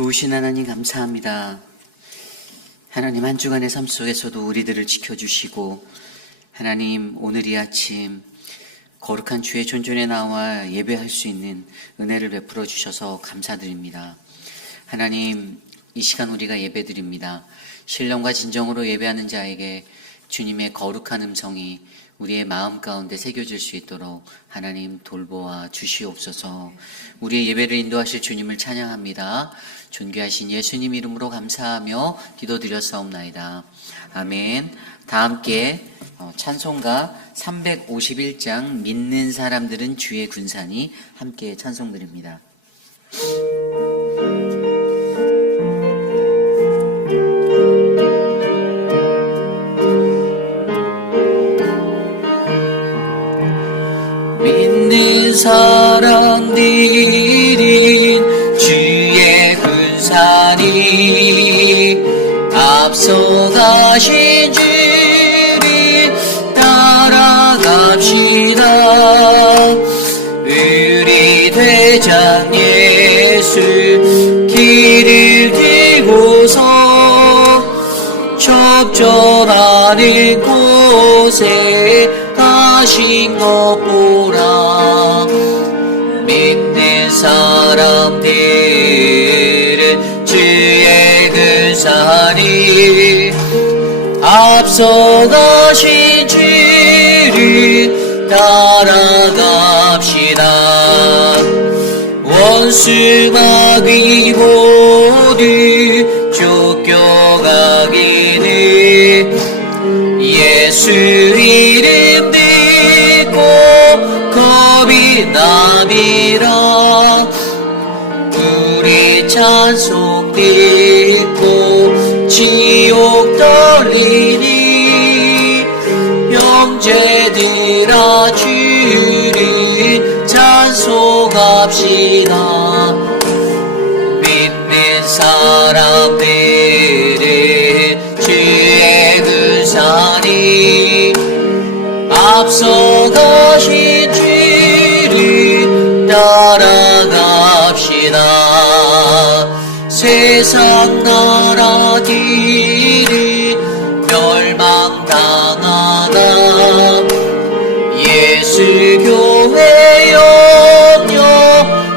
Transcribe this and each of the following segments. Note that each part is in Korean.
좋으신 하나님 감사합니다. 하나님, 한 주간의 삶 속에서도 우리들을 지켜주시고, 하나님, 오늘 이 아침 거룩한 주의 존전에 나와 예배할 수 있는 은혜를 베풀어 주셔서 감사드립니다. 하나님, 이 시간 우리가 예배드립니다. 신령과 진정으로 예배하는 자에게 주님의 거룩한 음성이 우리의 마음 가운데 새겨질 수 있도록 하나님 돌보아 주시옵소서. 우리의 예배를 인도하실 주님을 찬양합니다. 존귀하신 예수님 이름으로 감사하며 기도드렸사옵나이다. 아멘. 다 함께 찬송가 351장 믿는 사람들은 주의 군사니 함께 찬송드립니다. 믿는 사람들인 주의 군사니 앞서가신 주를 따라갑시다. 우리 대장 예수 길을 들고서 적절하는 곳에 가신 것 보라. 믿는 사람들은 주의 군사니 앞서가신 주를 따라갑시다. 원수 마귀 모두 쫓겨가기를 예수 이름 믿고 겁이 남이라. 우리 찬송 듣고 지옥 떨리니 형제들아 주를 찬송합시다. 믿는 사람들은 주의 군사니 앞서가신 주를 따라갑시다. 세상 나라들이 멸망당하나 예수 교회 영영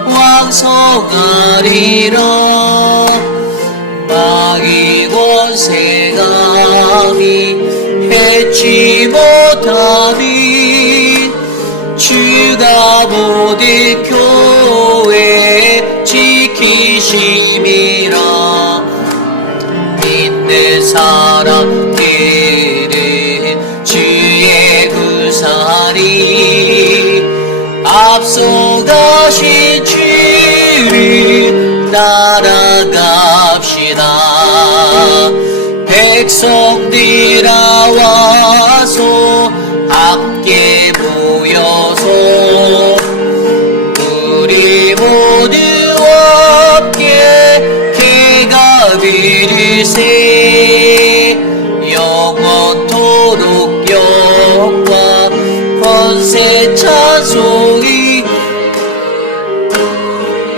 왕성하리라. 마귀 권세감이 해치 못하니 주가 모든 교회 지키심이라. 믿는 사람들은 주의 군사니 앞서가신 주를 따라갑시다. 백성들아 와서 함께 모여서 우리 모두 함께 개가 비르세. 영원토록 영광 권세 찬송이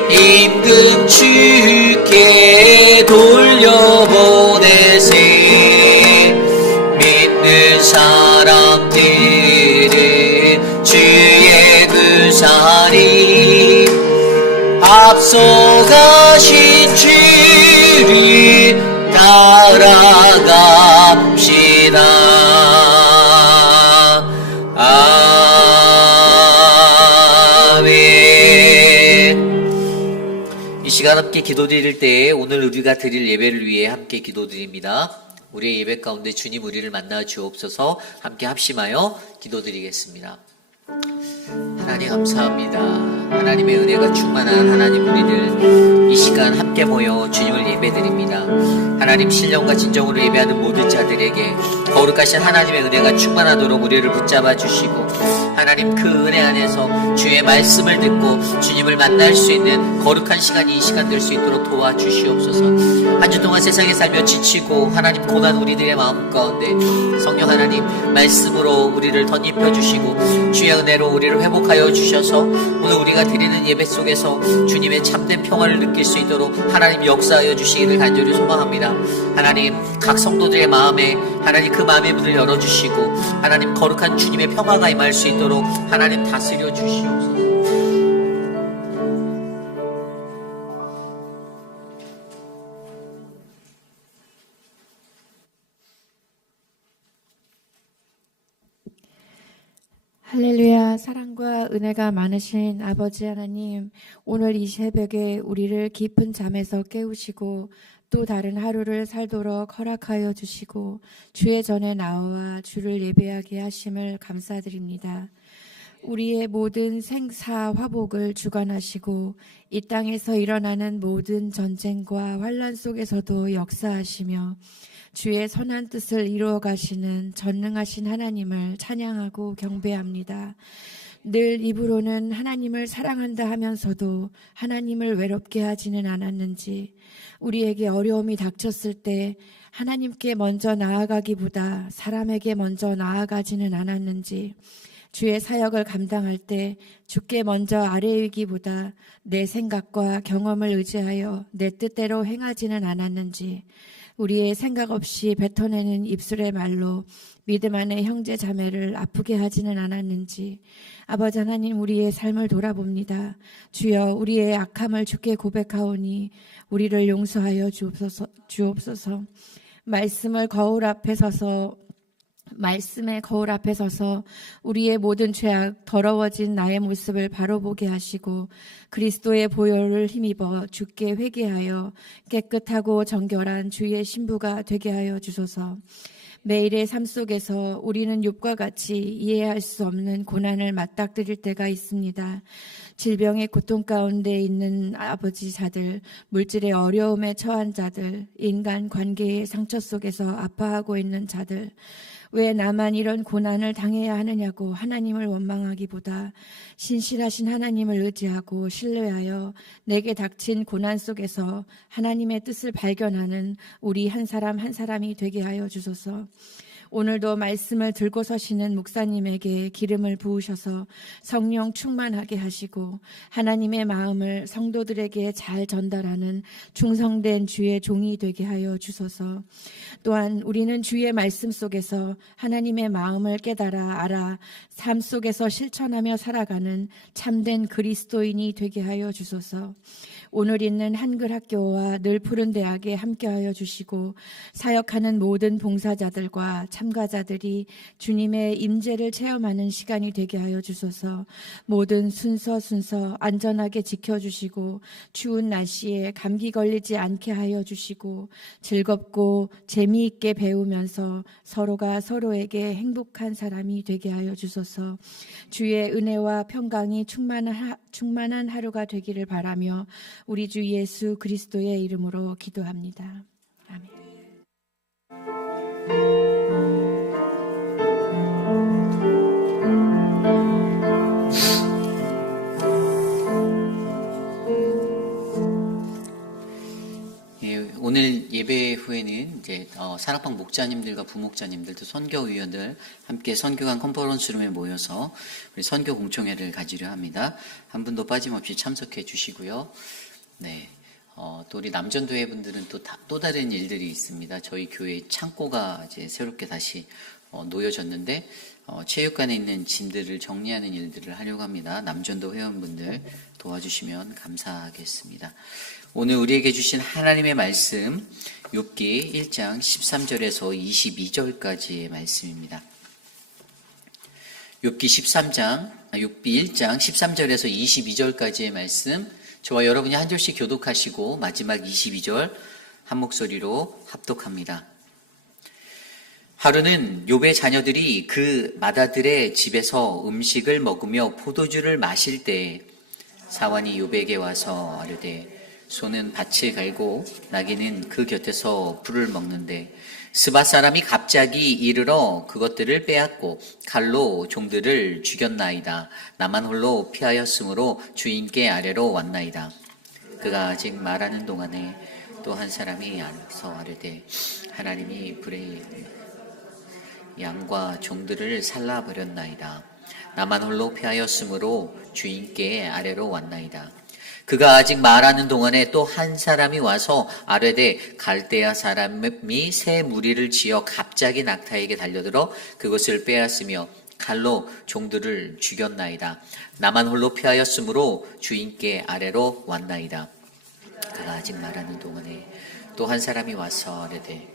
임금 주께 돌려보내세. 믿는 사람들은 주의 군사니 앞서가신 주를 따라갑시다. 아멘. 이 시간 함께 기도드릴 때에 오늘 우리가 드릴 예배를 위해 함께 기도드립니다. 우리의 예배 가운데 주님 우리를 만나 주옵소서. 함께 합심하여 기도드리겠습니다. 하나님 감사합니다. 하나님의 은혜가 충만한 하나님 우리들 이 시간 함께 모여 주님을 예배드립니다. 하나님 신령과 진정으로 예배하는 모든 자들에게 거룩하신 하나님의 은혜가 충만하도록 우리를 붙잡아 주시고, 하나님 그 은혜 안에서 주의 말씀을 듣고 주님을 만날 수 있는 거룩한 시간이 이 시간 될 수 있도록 도와주시옵소서. 한 주 동안 세상에 살며 지치고 하나님 고난 우리들의 마음 가운데 성령 하나님 말씀으로 우리를 덧입혀 주시고 주의 은혜로 우리를 회복하여 주셔서 오늘 우리가 드리는 예배 속에서 주님의 참된 평화를 느낄 수 있도록 하나님 역사하여 주시기를 간절히 소망합니다. 하나님 각 성도들의 마음에 하나님 그 마음의 문을 열어주시고 하나님 거룩한 주님의 평화가 임할 수 있도록 하나님 다스려 주시옵소서. 할렐루야. 사랑과 은혜가 많으신 아버지 하나님, 오늘 이 새벽에 우리를 깊은 잠에서 깨우시고 또 다른 하루를 살도록 허락하여 주시고 주의 전에 나와 주를 예배하게 하심을 감사드립니다. 우리의 모든 생사 화복을 주관하시고 이 땅에서 일어나는 모든 전쟁과 환난 속에서도 역사하시며 주의 선한 뜻을 이루어 가시는 전능하신 하나님을 찬양하고 경배합니다. 늘 입으로는 하나님을 사랑한다 하면서도 하나님을 외롭게 하지는 않았는지, 우리에게 어려움이 닥쳤을 때 하나님께 먼저 나아가기보다 사람에게 먼저 나아가지는 않았는지, 주의 사역을 감당할 때 주께 먼저 아뢰이기보다 내 생각과 경험을 의지하여 내 뜻대로 행하지는 않았는지, 우리의 생각 없이 뱉어내는 입술의 말로 믿음 안의 형제 자매를 아프게 하지는 않았는지, 아버지 하나님 우리의 삶을 돌아봅니다. 주여 우리의 악함을 주께 고백하오니 우리를 용서하여 주옵소서. 말씀의 거울 앞에 서서 우리의 모든 죄악 더러워진 나의 모습을 바로 보게 하시고 그리스도의 보혈을 힘입어 주께 회개하여 깨끗하고 정결한 주의 신부가 되게 하여 주소서. 매일의 삶 속에서 우리는 욥과 같이 이해할 수 없는 고난을 맞닥뜨릴 때가 있습니다. 질병의 고통 가운데 있는 아버지 자들, 물질의 어려움에 처한 자들, 인간 관계의 상처 속에서 아파하고 있는 자들, 왜 나만 이런 고난을 당해야 하느냐고 하나님을 원망하기보다 신실하신 하나님을 의지하고 신뢰하여 내게 닥친 고난 속에서 하나님의 뜻을 발견하는 우리 한 사람 한 사람이 되게 하여 주소서. 오늘도 말씀을 들고 서시는 목사님에게 기름을 부으셔서 성령 충만하게 하시고 하나님의 마음을 성도들에게 잘 전달하는 충성된 주의 종이 되게 하여 주소서. 또한 우리는 주의 말씀 속에서 하나님의 마음을 깨달아 알아 삶 속에서 실천하며 살아가는 참된 그리스도인이 되게 하여 주소서. 오늘 있는 한글학교와 늘 푸른 대학에 함께하여 주시고 사역하는 모든 봉사자들과 참가자들이 주님의 임재를 체험하는 시간이 되게 하여 주소서. 모든 순서 안전하게 지켜주시고 추운 날씨에 감기 걸리지 않게 하여 주시고 즐겁고 재미있게 배우면서 서로가 서로에게 행복한 사람이 되게 하여 주소서. 주의 은혜와 평강이 충만한 하루가 되기를 바라며 우리 주 예수 그리스도의 이름으로 기도합니다. 아멘. 오늘 예배 후에는 이제 산악방 목자님들과 부목자님들도 선교위원들 함께 선교관 컨퍼런스룸에 모여서 우리 선교 공청회를 가지려 합니다. 한 분도 빠짐없이 참석해 주시고요. 네, 또 우리 남전도회 분들은 또 다른 일들이 있습니다. 저희 교회 창고가 이제 새롭게 다시 놓여졌는데 체육관에 있는 짐들을 정리하는 일들을 하려고 합니다. 남전도 회원분들 도와주시면 감사하겠습니다. 오늘 우리에게 주신 하나님의 말씀 욥기 1장 13절에서 22절까지의 말씀입니다. 욥기 1장 13절에서 22절까지의 말씀, 저와 여러분이 한 절씩 교독하시고 마지막 22절 한 목소리로 합독합니다. 하루는 욥의 자녀들이 그 맏아들의 집에서 음식을 먹으며 포도주를 마실 때 사환이 욥에게 와서 아뢰되 소는 밭을 갈고 나귀는 그 곁에서 풀을 먹는데 스바 사람이 갑자기 이르러 그것들을 빼앗고 칼로 종들을 죽였나이다. 나만 홀로 피하였으므로 주인께 아래로 왔나이다. 그가 아직 말하는 동안에 또 한 사람이 안서 아뢰되 하나님이 불에 양과 종들을 살라버렸나이다. 나만 홀로 피하였으므로 주인께 아래로 왔나이다. 그가 아직 말하는 동안에 또 한 사람이 와서 아뢰되 갈대아 사람이 새 무리를 지어 갑자기 낙타에게 달려들어 그것을 빼앗으며 칼로 종들을 죽였나이다. 나만 홀로 피하였으므로 주인께 아래로 왔나이다. 그가 아직 말하는 동안에 또 한 사람이 와서 아뢰되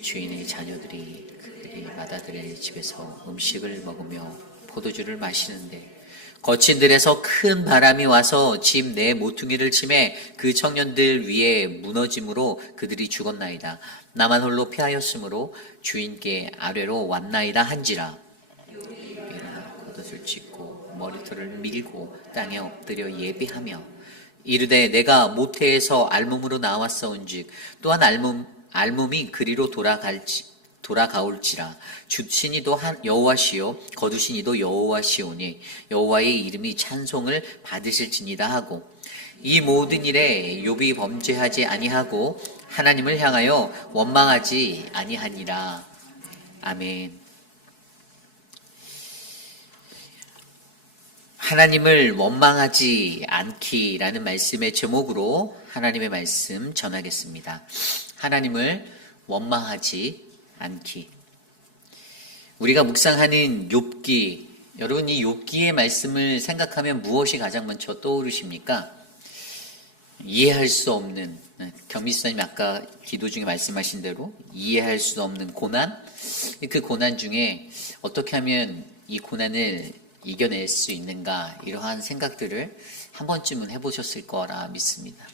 주인의 자녀들이 그들이 맏아들의 집에서 음식을 먹으며 포도주를 마시는데 거친 들에서 큰 바람이 와서 집 내 모퉁이를 치매 그 청년들 위에 무너짐으로 그들이 죽었나이다. 나만 홀로 피하였으므로 주인께 아래로 왔나이다 한지라. 일어나 겉옷을 찢고 머리털을 밀고 땅에 엎드려 예비하며 이르되 내가 모태에서 알몸으로 나왔사온즉 또한 알몸이 그리로 돌아가올지라. 주신 이도 여호와시요 거두신 이도 여호와시오니 여호와의 이름이 찬송을 받으실지니다 하고 이 모든 일에 욥이 범죄하지 아니하고 하나님을 향하여 원망하지 아니하니라. 아멘. 하나님을 원망하지 않기라는 말씀의 제목으로 하나님의 말씀 전하겠습니다. 하나님을 원망하지 않기. 우리가 묵상하는 욥기, 여러분 이 욥기의 말씀을 생각하면 무엇이 가장 먼저 떠오르십니까? 이해할 수 없는, 경미수사님 아까 기도 중에 말씀하신 대로 이해할 수 없는 고난, 그 고난 중에 어떻게 하면 이 고난을 이겨낼 수 있는가, 이러한 생각들을 한 번쯤은 해보셨을 거라 믿습니다.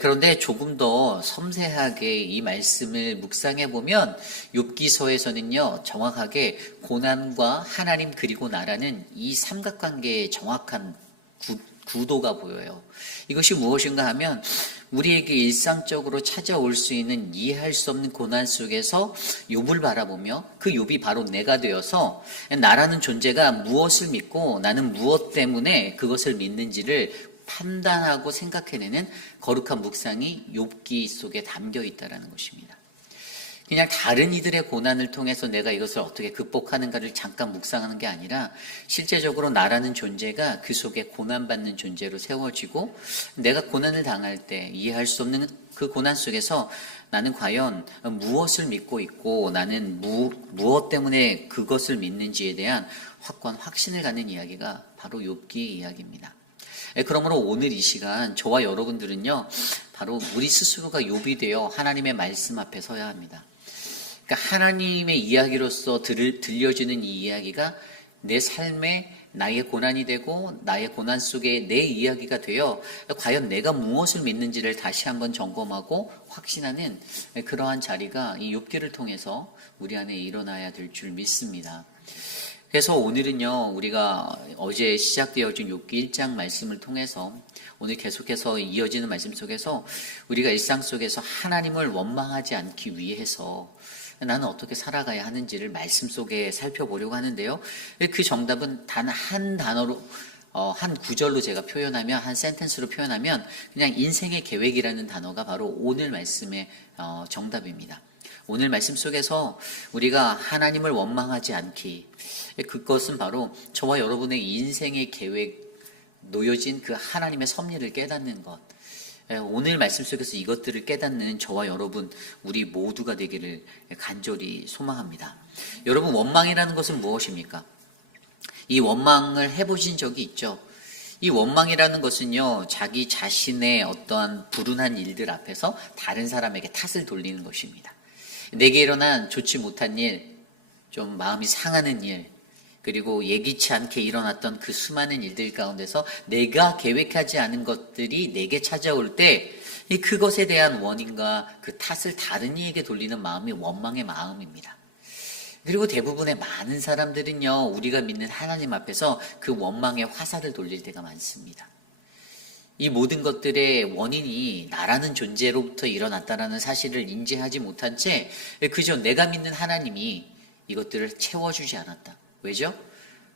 그런데 조금 더 섬세하게 이 말씀을 묵상해 보면 욥기서에서는요 정확하게 고난과 하나님 그리고 나라는 이 삼각관계의 정확한 구도가 보여요. 이것이 무엇인가 하면 우리에게 일상적으로 찾아올 수 있는 이해할 수 없는 고난 속에서 욥을 바라보며 그 욥이 바로 내가 되어서 나라는 존재가 무엇을 믿고 나는 무엇 때문에 그것을 믿는지를 판단하고 생각해내는 거룩한 묵상이 욥기 속에 담겨 있다는 것입니다. 그냥 다른 이들의 고난을 통해서 내가 이것을 어떻게 극복하는가를 잠깐 묵상하는 게 아니라 실제적으로 나라는 존재가 그 속에 고난받는 존재로 세워지고 내가 고난을 당할 때 이해할 수 없는 그 고난 속에서 나는 과연 무엇을 믿고 있고 나는 무엇 때문에 그것을 믿는지에 대한 확고한 확신을 갖는 이야기가 바로 욥기의 이야기입니다. 그러므로 오늘 이 시간 저와 여러분들은요 바로 우리 스스로가 욥이 되어 하나님의 말씀 앞에 서야 합니다. 그러니까 하나님의 이야기로서 들려주는 이 이야기가 내 삶에 나의 고난이 되고 나의 고난 속에 내 이야기가 되어 과연 내가 무엇을 믿는지를 다시 한번 점검하고 확신하는 그러한 자리가 이 욥기를 통해서 우리 안에 일어나야 될 줄 믿습니다. 그래서 오늘은요 우리가 어제 시작되어진 욥기 1장 말씀을 통해서 오늘 계속해서 이어지는 말씀 속에서 우리가 일상 속에서 하나님을 원망하지 않기 위해서 나는 어떻게 살아가야 하는지를 말씀 속에 살펴보려고 하는데요. 그 정답은 단 한 단어로 한 구절로 제가 표현하면 한 센텐스로 표현하면 그냥 인생의 계획이라는 단어가 바로 오늘 말씀의 정답입니다. 오늘 말씀 속에서 우리가 하나님을 원망하지 않기, 그것은 바로 저와 여러분의 인생의 계획 놓여진 그 하나님의 섭리를 깨닫는 것. 오늘 말씀 속에서 이것들을 깨닫는 저와 여러분 우리 모두가 되기를 간절히 소망합니다. 여러분 원망이라는 것은 무엇입니까? 이 원망을 해보신 적이 있죠? 이 원망이라는 것은요 자기 자신의 어떠한 불운한 일들 앞에서 다른 사람에게 탓을 돌리는 것입니다. 내게 일어난 좋지 못한 일, 좀 마음이 상하는 일, 그리고 예기치 않게 일어났던 그 수많은 일들 가운데서 내가 계획하지 않은 것들이 내게 찾아올 때 그것에 대한 원인과 그 탓을 다른 이에게 돌리는 마음이 원망의 마음입니다. 그리고 대부분의 많은 사람들은요 우리가 믿는 하나님 앞에서 그 원망의 화살을 돌릴 때가 많습니다. 이 모든 것들의 원인이 나라는 존재로부터 일어났다라는 사실을 인지하지 못한 채 그저 내가 믿는 하나님이 이것들을 채워주지 않았다. 왜죠?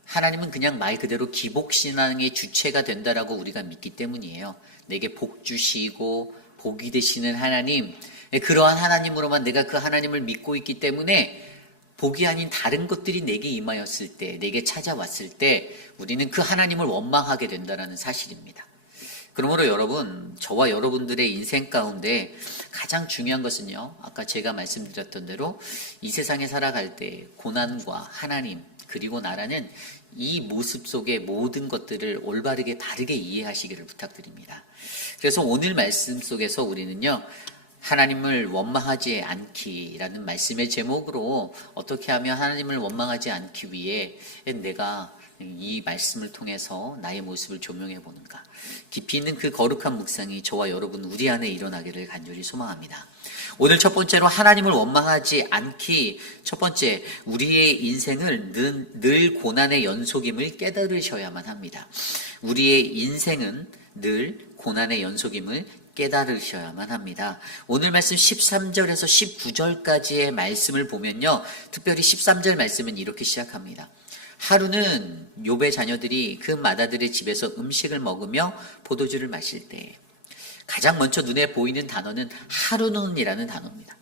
하나님은 그냥 말 그대로 기복신앙의 주체가 된다라고 우리가 믿기 때문이에요. 내게 복 주시고 복이 되시는 하나님, 그러한 하나님으로만 내가 그 하나님을 믿고 있기 때문에 복이 아닌 다른 것들이 내게 임하였을 때, 내게 찾아왔을 때 우리는 그 하나님을 원망하게 된다는 사실입니다. 그러므로 여러분, 저와 여러분들의 인생 가운데 가장 중요한 것은요, 아까 제가 말씀드렸던 대로 이 세상에 살아갈 때 고난과 하나님 그리고 나라는 이 모습 속의 모든 것들을 올바르게 바르게 이해하시기를 부탁드립니다. 그래서 오늘 말씀 속에서 우리는요, 하나님을 원망하지 않기라는 말씀의 제목으로 어떻게 하면 하나님을 원망하지 않기 위해 내가 이 말씀을 통해서 나의 모습을 조명해 보는가, 깊이 있는 그 거룩한 묵상이 저와 여러분 우리 안에 일어나기를 간절히 소망합니다. 오늘 첫 번째로 하나님을 원망하지 않기, 첫 번째, 우리의 인생을 늘 고난의 연속임을 깨달으셔야만 합니다. 우리의 인생은 늘 고난의 연속임을 깨달으셔야만 합니다. 오늘 말씀 13절에서 19절까지의 말씀을 보면요, 특별히 13절 말씀은 이렇게 시작합니다. 하루는 욥의 자녀들이 그 마다들의 집에서 음식을 먹으며 포도주를 마실 때, 가장 먼저 눈에 보이는 단어는 하루는이라는 단어입니다.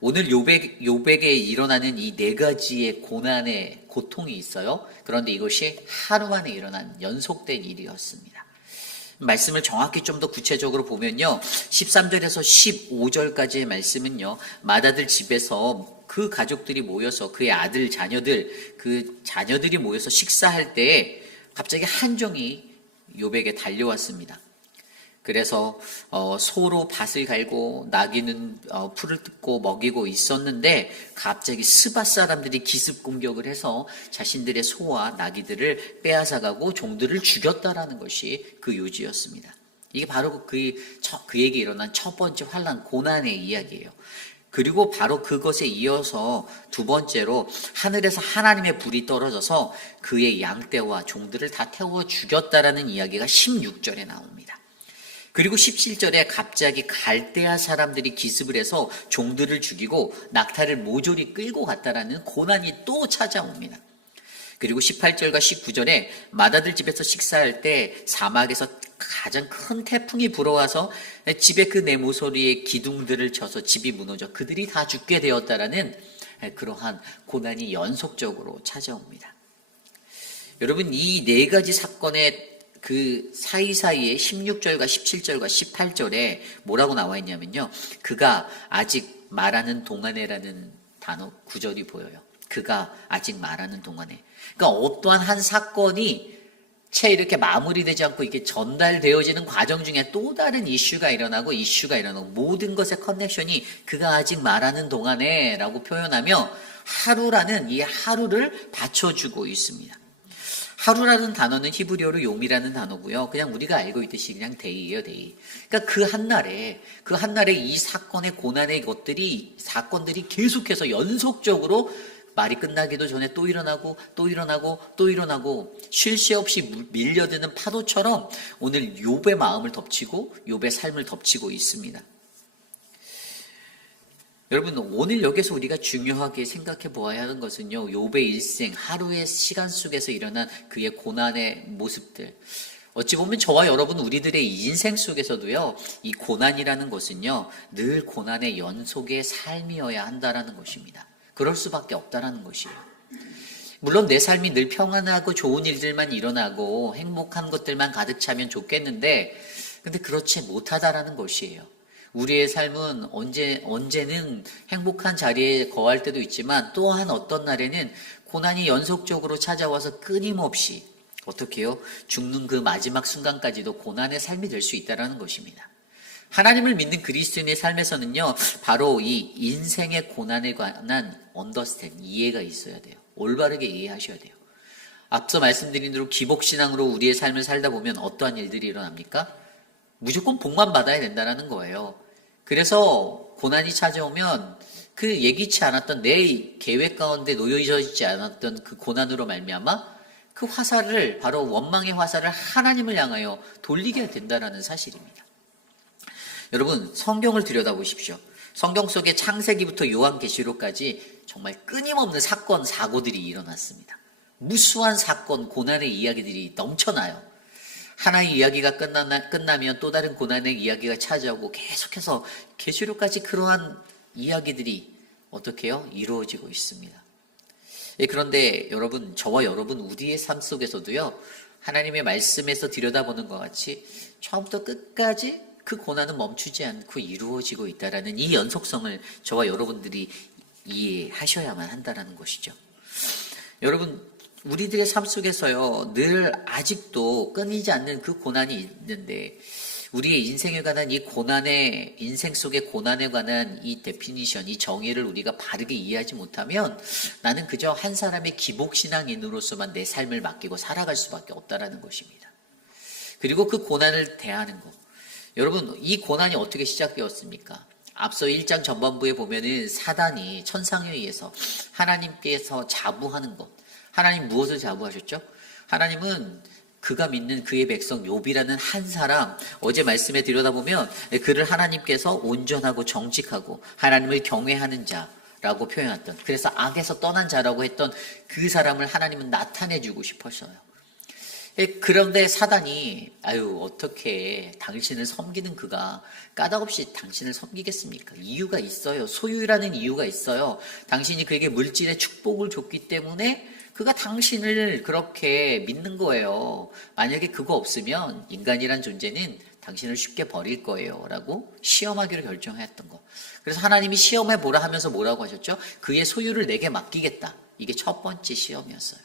오늘 욥에게 일어나는 이 네 가지의 고난의 고통이 있어요. 그런데 이것이 하루 만에 일어난 연속된 일이었습니다. 말씀을 정확히 좀 더 구체적으로 보면요, 13절에서 15절까지의 말씀은요, 마다들 집에서 그 가족들이 모여서 그의 아들, 자녀들, 그 자녀들이 모여서 식사할 때에 갑자기 한 종이 욥에게 달려왔습니다. 그래서 소로 밭을 갈고 나귀는 풀을 뜯고 먹이고 있었는데 갑자기 스밧 사람들이 기습 공격을 해서 자신들의 소와 나귀들을 빼앗아가고 종들을 죽였다라는 것이 그 요지였습니다. 이게 바로 그에게 일어난 첫 번째 환난, 고난의 이야기예요. 그리고 바로 그것에 이어서 두 번째로 하늘에서 하나님의 불이 떨어져서 그의 양떼와 종들을 다 태워 죽였다라는 이야기가 16절에 나옵니다. 그리고 17절에 갑자기 갈대아 사람들이 기습을 해서 종들을 죽이고 낙타를 모조리 끌고 갔다라는 고난이 또 찾아옵니다. 그리고 18절과 19절에 마다들 집에서 식사할 때 사막에서 가장 큰 태풍이 불어와서 집에 그 네모소리의 기둥들을 쳐서 집이 무너져 그들이 다 죽게 되었다라는 그러한 고난이 연속적으로 찾아옵니다. 여러분, 이 네 가지 사건의 그 사이사이에 16절과 17절과 18절에 뭐라고 나와 있냐면요, 그가 아직 말하는 동안에라는 단어 구절이 보여요. 그가 아직 말하는 동안에. 그러니까 어떠한 한 사건이 채 이렇게 마무리되지 않고 이렇게 전달되어지는 과정 중에 또 다른 이슈가 일어나고 모든 것의 커넥션이 그가 아직 말하는 동안에 라고 표현하며 하루라는 이 하루를 받쳐주고 있습니다. 하루라는 단어는 히브리어로 용이라는 단어고요. 그냥 우리가 알고 있듯이 그냥 데이예요, 데이. 그러니까 그 한날에 이 사건의 고난의 사건들이 계속해서 연속적으로 말이 끝나기도 전에 또 일어나고 쉴 새 없이 밀려드는 파도처럼 오늘 욥의 마음을 덮치고 욥의 삶을 덮치고 있습니다. 여러분, 오늘 여기서 우리가 중요하게 생각해 보아야 하는 것은요, 욥의 일생, 하루의 시간 속에서 일어난 그의 고난의 모습들. 어찌 보면 저와 여러분 우리들의 인생 속에서도요, 이 고난이라는 것은요, 늘 고난의 연속의 삶이어야 한다라는 것입니다. 그럴 수밖에 없다라는 것이에요. 물론 내 삶이 늘 평안하고 좋은 일들만 일어나고 행복한 것들만 가득 차면 좋겠는데, 근데 그렇지 못하다라는 것이에요. 우리의 삶은 언제는 행복한 자리에 거할 때도 있지만 또한 어떤 날에는 고난이 연속적으로 찾아와서 끊임없이 어떻게 해요? 죽는 그 마지막 순간까지도 고난의 삶이 될 수 있다는 것입니다. 하나님을 믿는 그리스도인의 삶에서는요, 바로 이 인생의 고난에 관한 이해가 있어야 돼요. 올바르게 이해하셔야 돼요. 앞서 말씀드린 대로 기복신앙으로 우리의 삶을 살다 보면 어떠한 일들이 일어납니까? 무조건 복만 받아야 된다는 거예요. 그래서 고난이 찾아오면 그 예기치 않았던 내 계획 가운데 놓여져 있지 않았던 그 고난으로 말미암아 그 화살을, 바로 원망의 화살을 하나님을 향하여 돌리게 된다는 사실입니다. 여러분, 성경을 들여다보십시오. 성경 속에 창세기부터 요한계시록까지 정말 끊임없는 사건, 사고들이 일어났습니다. 무수한 사건, 고난의 이야기들이 넘쳐나요. 하나의 이야기가 끝나면 또 다른 고난의 이야기가 찾아오고 계속해서 계시록까지 그러한 이야기들이 어떻게 해요? 이루어지고 있습니다. 그런데 여러분, 저와 여러분 우리의 삶 속에서도요, 하나님의 말씀에서 들여다보는 것 같이 처음부터 끝까지 그 고난은 멈추지 않고 이루어지고 있다라는 이 연속성을 저와 여러분들이 이해하셔야만 한다는 것이죠. 여러분, 우리들의 삶 속에서요, 늘 아직도 끊이지 않는 그 고난이 있는데, 우리의 인생에 관한 이 고난의, 인생 속의 고난에 관한 이 데피니션, 이 정의를 우리가 바르게 이해하지 못하면 나는 그저 한 사람의 기복신앙인으로서만 내 삶을 맡기고 살아갈 수밖에 없다라는 것입니다. 그리고 그 고난을 대하는 것. 여러분, 이 고난이 어떻게 시작되었습니까? 앞서 1장 전반부에 보면은 사단이 천상에 의해서 하나님께서 자부하는 것. 하나님 무엇을 자부하셨죠? 하나님은 그가 믿는 그의 백성 욥이라는 한 사람, 어제 말씀에 들여다보면 그를 하나님께서 온전하고 정직하고 하나님을 경외하는 자라고 표현했던, 그래서 악에서 떠난 자라고 했던 그 사람을 하나님은 나타내주고 싶으셔요. 그런데 사단이 어떻게 당신을 섬기는 그가 까닭없이 당신을 섬기겠습니까? 이유가 있어요. 소유라는 이유가 있어요. 당신이 그에게 물질의 축복을 줬기 때문에 그가 당신을 그렇게 믿는 거예요. 만약에 그거 없으면 인간이란 존재는 당신을 쉽게 버릴 거예요 라고 시험하기로 결정했던 거. 그래서 하나님이 시험해 보라 하면서 뭐라고 하셨죠? 그의 소유를 내게 맡기겠다. 이게 첫 번째 시험이었어요.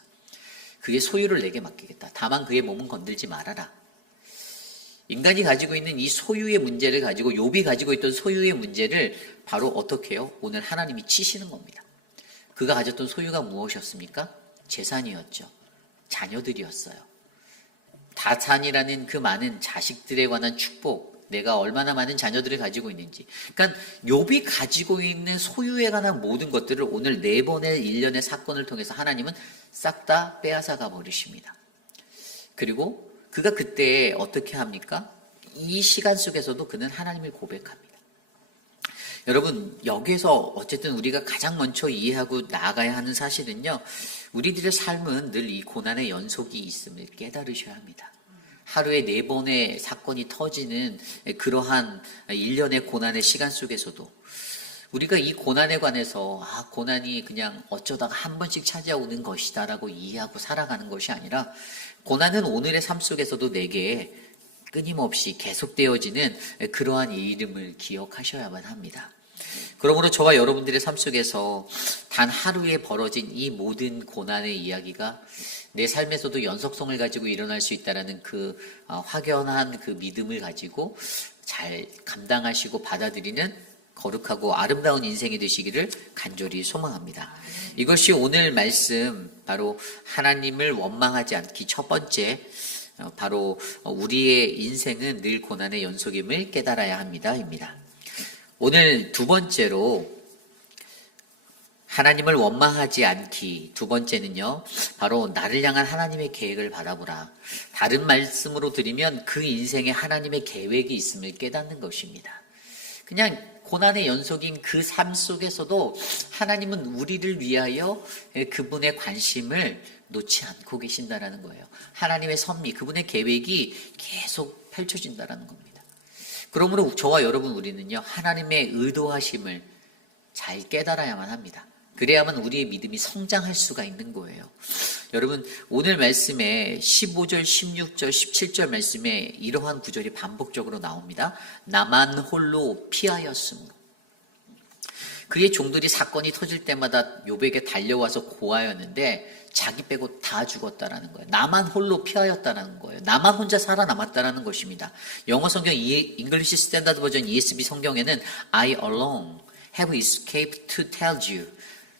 그의 소유를 내게 맡기겠다. 다만 그의 몸은 건들지 말아라. 인간이 가지고 있는 이 소유의 문제를 가지고, 욥이 가지고 있던 소유의 문제를 바로 어떻게 해요? 오늘 하나님이 치시는 겁니다. 그가 가졌던 소유가 무엇이었습니까? 재산이었죠. 자녀들이었어요. 다산이라는 그 많은 자식들에 관한 축복, 내가 얼마나 많은 자녀들을 가지고 있는지. 그러니까 욥이 가지고 있는 소유에 관한 모든 것들을 오늘 4번의 일련의 사건을 통해서 하나님은 싹 다 빼앗아가 버리십니다. 그리고 그가 그때 어떻게 합니까? 이 시간 속에서도 그는 하나님을 고백합니다. 여러분, 여기에서 어쨌든 우리가 가장 먼저 이해하고 나아가야 하는 사실은요, 우리들의 삶은 늘 이 고난의 연속이 있음을 깨달으셔야 합니다. 하루에 4번의 사건이 터지는 그러한 일련의 고난의 시간 속에서도 우리가 이 고난에 관해서 고난이 그냥 어쩌다가 한 번씩 찾아오는 것이다라고 이해하고 살아가는 것이 아니라, 고난은 오늘의 삶 속에서도 내게 끊임없이 계속되어지는 그러한 이름을 기억하셔야만 합니다. 그러므로 저와 여러분들의 삶 속에서 단 하루에 벌어진 이 모든 고난의 이야기가 내 삶에서도 연속성을 가지고 일어날 수 있다는 그 확연한 그 믿음을 가지고 잘 감당하시고 받아들이는 거룩하고 아름다운 인생이 되시기를 간절히 소망합니다. 이것이 오늘 말씀, 바로 하나님을 원망하지 않기 첫 번째, 바로 우리의 인생은 늘 고난의 연속임을 깨달아야 합니다.입니다. 오늘 두 번째로 하나님을 원망하지 않기, 두 번째는요, 바로 나를 향한 하나님의 계획을 바라보라. 다른 말씀으로 드리면 그 인생에 하나님의 계획이 있음을 깨닫는 것입니다. 그냥 고난의 연속인 그 삶 속에서도 하나님은 우리를 위하여 그분의 관심을 놓지 않고 계신다라는 거예요. 하나님의 섭리, 그분의 계획이 계속 펼쳐진다라는 겁니다. 그러므로 저와 여러분 우리는요, 하나님의 의도하심을 잘 깨달아야만 합니다. 그래야만 우리의 믿음이 성장할 수가 있는 거예요. 여러분, 오늘 말씀에 15절, 16절, 17절 말씀에 이러한 구절이 반복적으로 나옵니다. 나만 홀로 피하였으므로. 그의 종들이 사건이 터질 때마다 욥에게 달려와서 고하였는데 자기 빼고 다 죽었다라는 거예요. 나만 홀로 피하였다는 거예요. 나만 혼자 살아남았다라는 것입니다. 영어 성경 English Standard Version ESV 성경에는 I alone have escaped to tell you.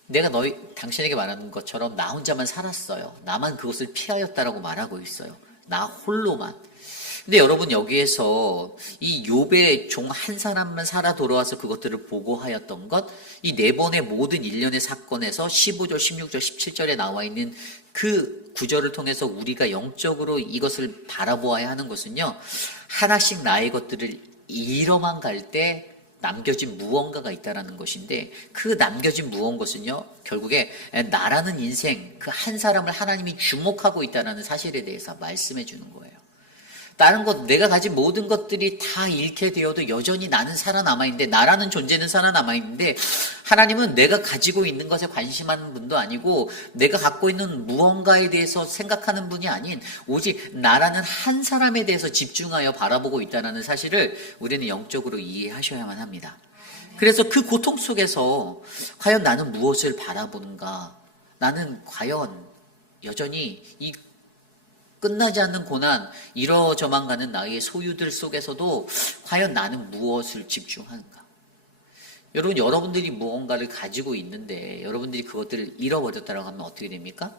내가 당신에게 말하는 것처럼 나 혼자만 살았어요. 나만 그것을 피하였다라고 말하고 있어요. 나 홀로만. 근데 여러분 여기에서 이 욥의 종 한 사람만 살아 돌아와서 그것들을 보고하였던 것, 이 네 번의 모든 일련의 사건에서 15절, 16절, 17절에 나와 있는 그 구절을 통해서 우리가 영적으로 이것을 바라보아야 하는 것은요, 하나씩 나의 것들을 잃어만 갈 때 남겨진 무언가가 있다라는 것인데, 그 남겨진 무언가는요, 결국에 나라는 인생, 그 한 사람을 하나님이 주목하고 있다라는 사실에 대해서 말씀해 주는 거예요. 다른 것, 내가 가진 모든 것들이 다 잃게 되어도 여전히 나는 살아남아있는데, 나라는 존재는 살아남아있는데, 하나님은 내가 가지고 있는 것에 관심하는 분도 아니고, 내가 갖고 있는 무언가에 대해서 생각하는 분이 아닌, 오직 나라는 한 사람에 대해서 집중하여 바라보고 있다는 사실을 우리는 영적으로 이해하셔야만 합니다. 그래서 그 고통 속에서 과연 나는 무엇을 바라보는가? 나는 과연 여전히 이 끝나지 않는 고난, 이러저만 가는 나의 소유들 속에서도 과연 나는 무엇을 집중하는가? 여러분, 여러분들이 무언가를 가지고 있는데 여러분들이 그것들을 잃어버렸다고 하면 어떻게 됩니까?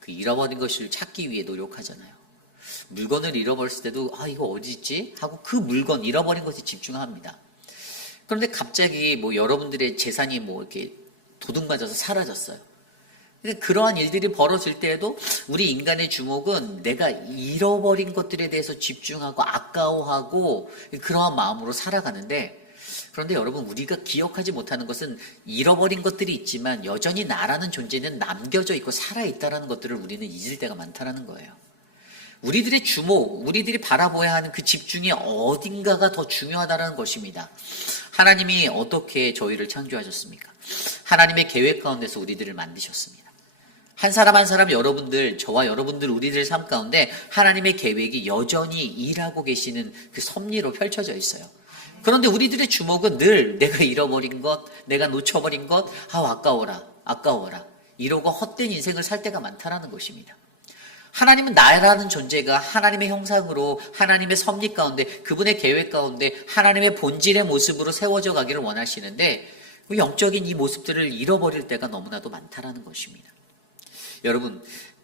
그 잃어버린 것을 찾기 위해 노력하잖아요. 물건을 잃어버렸을 때도 이거 어디 있지? 하고 그 물건, 잃어버린 것에 집중합니다. 그런데 갑자기 뭐 여러분들의 재산이 뭐 이렇게 도둑 맞아서 사라졌어요. 그러한 일들이 벌어질 때에도 우리 인간의 주목은 내가 잃어버린 것들에 대해서 집중하고 아까워하고 그러한 마음으로 살아가는데, 그런데 여러분, 우리가 기억하지 못하는 것은 잃어버린 것들이 있지만 여전히 나라는 존재는 남겨져 있고 살아있다는 것들을 우리는 잊을 때가 많다는 거예요. 우리들의 주목, 우리들이 바라봐야 하는 그 집중이 어딘가가 더 중요하다는 것입니다. 하나님이 어떻게 저희를 창조하셨습니까? 하나님의 계획 가운데서 우리들을 만드셨습니다. 한 사람 한 사람, 여러분들, 저와 여러분들, 우리들 삶 가운데 하나님의 계획이 여전히 일하고 계시는 그 섭리로 펼쳐져 있어요. 그런데 우리들의 주목은 늘 내가 잃어버린 것, 내가 놓쳐버린 것, 아까워라 이러고 헛된 인생을 살 때가 많다라는 것입니다. 하나님은 나라는 존재가 하나님의 형상으로, 하나님의 섭리 가운데, 그분의 계획 가운데 하나님의 본질의 모습으로 세워져 가기를 원하시는데, 영적인 이 모습들을 잃어버릴 때가 너무나도 많다라는 것입니다. 여러분,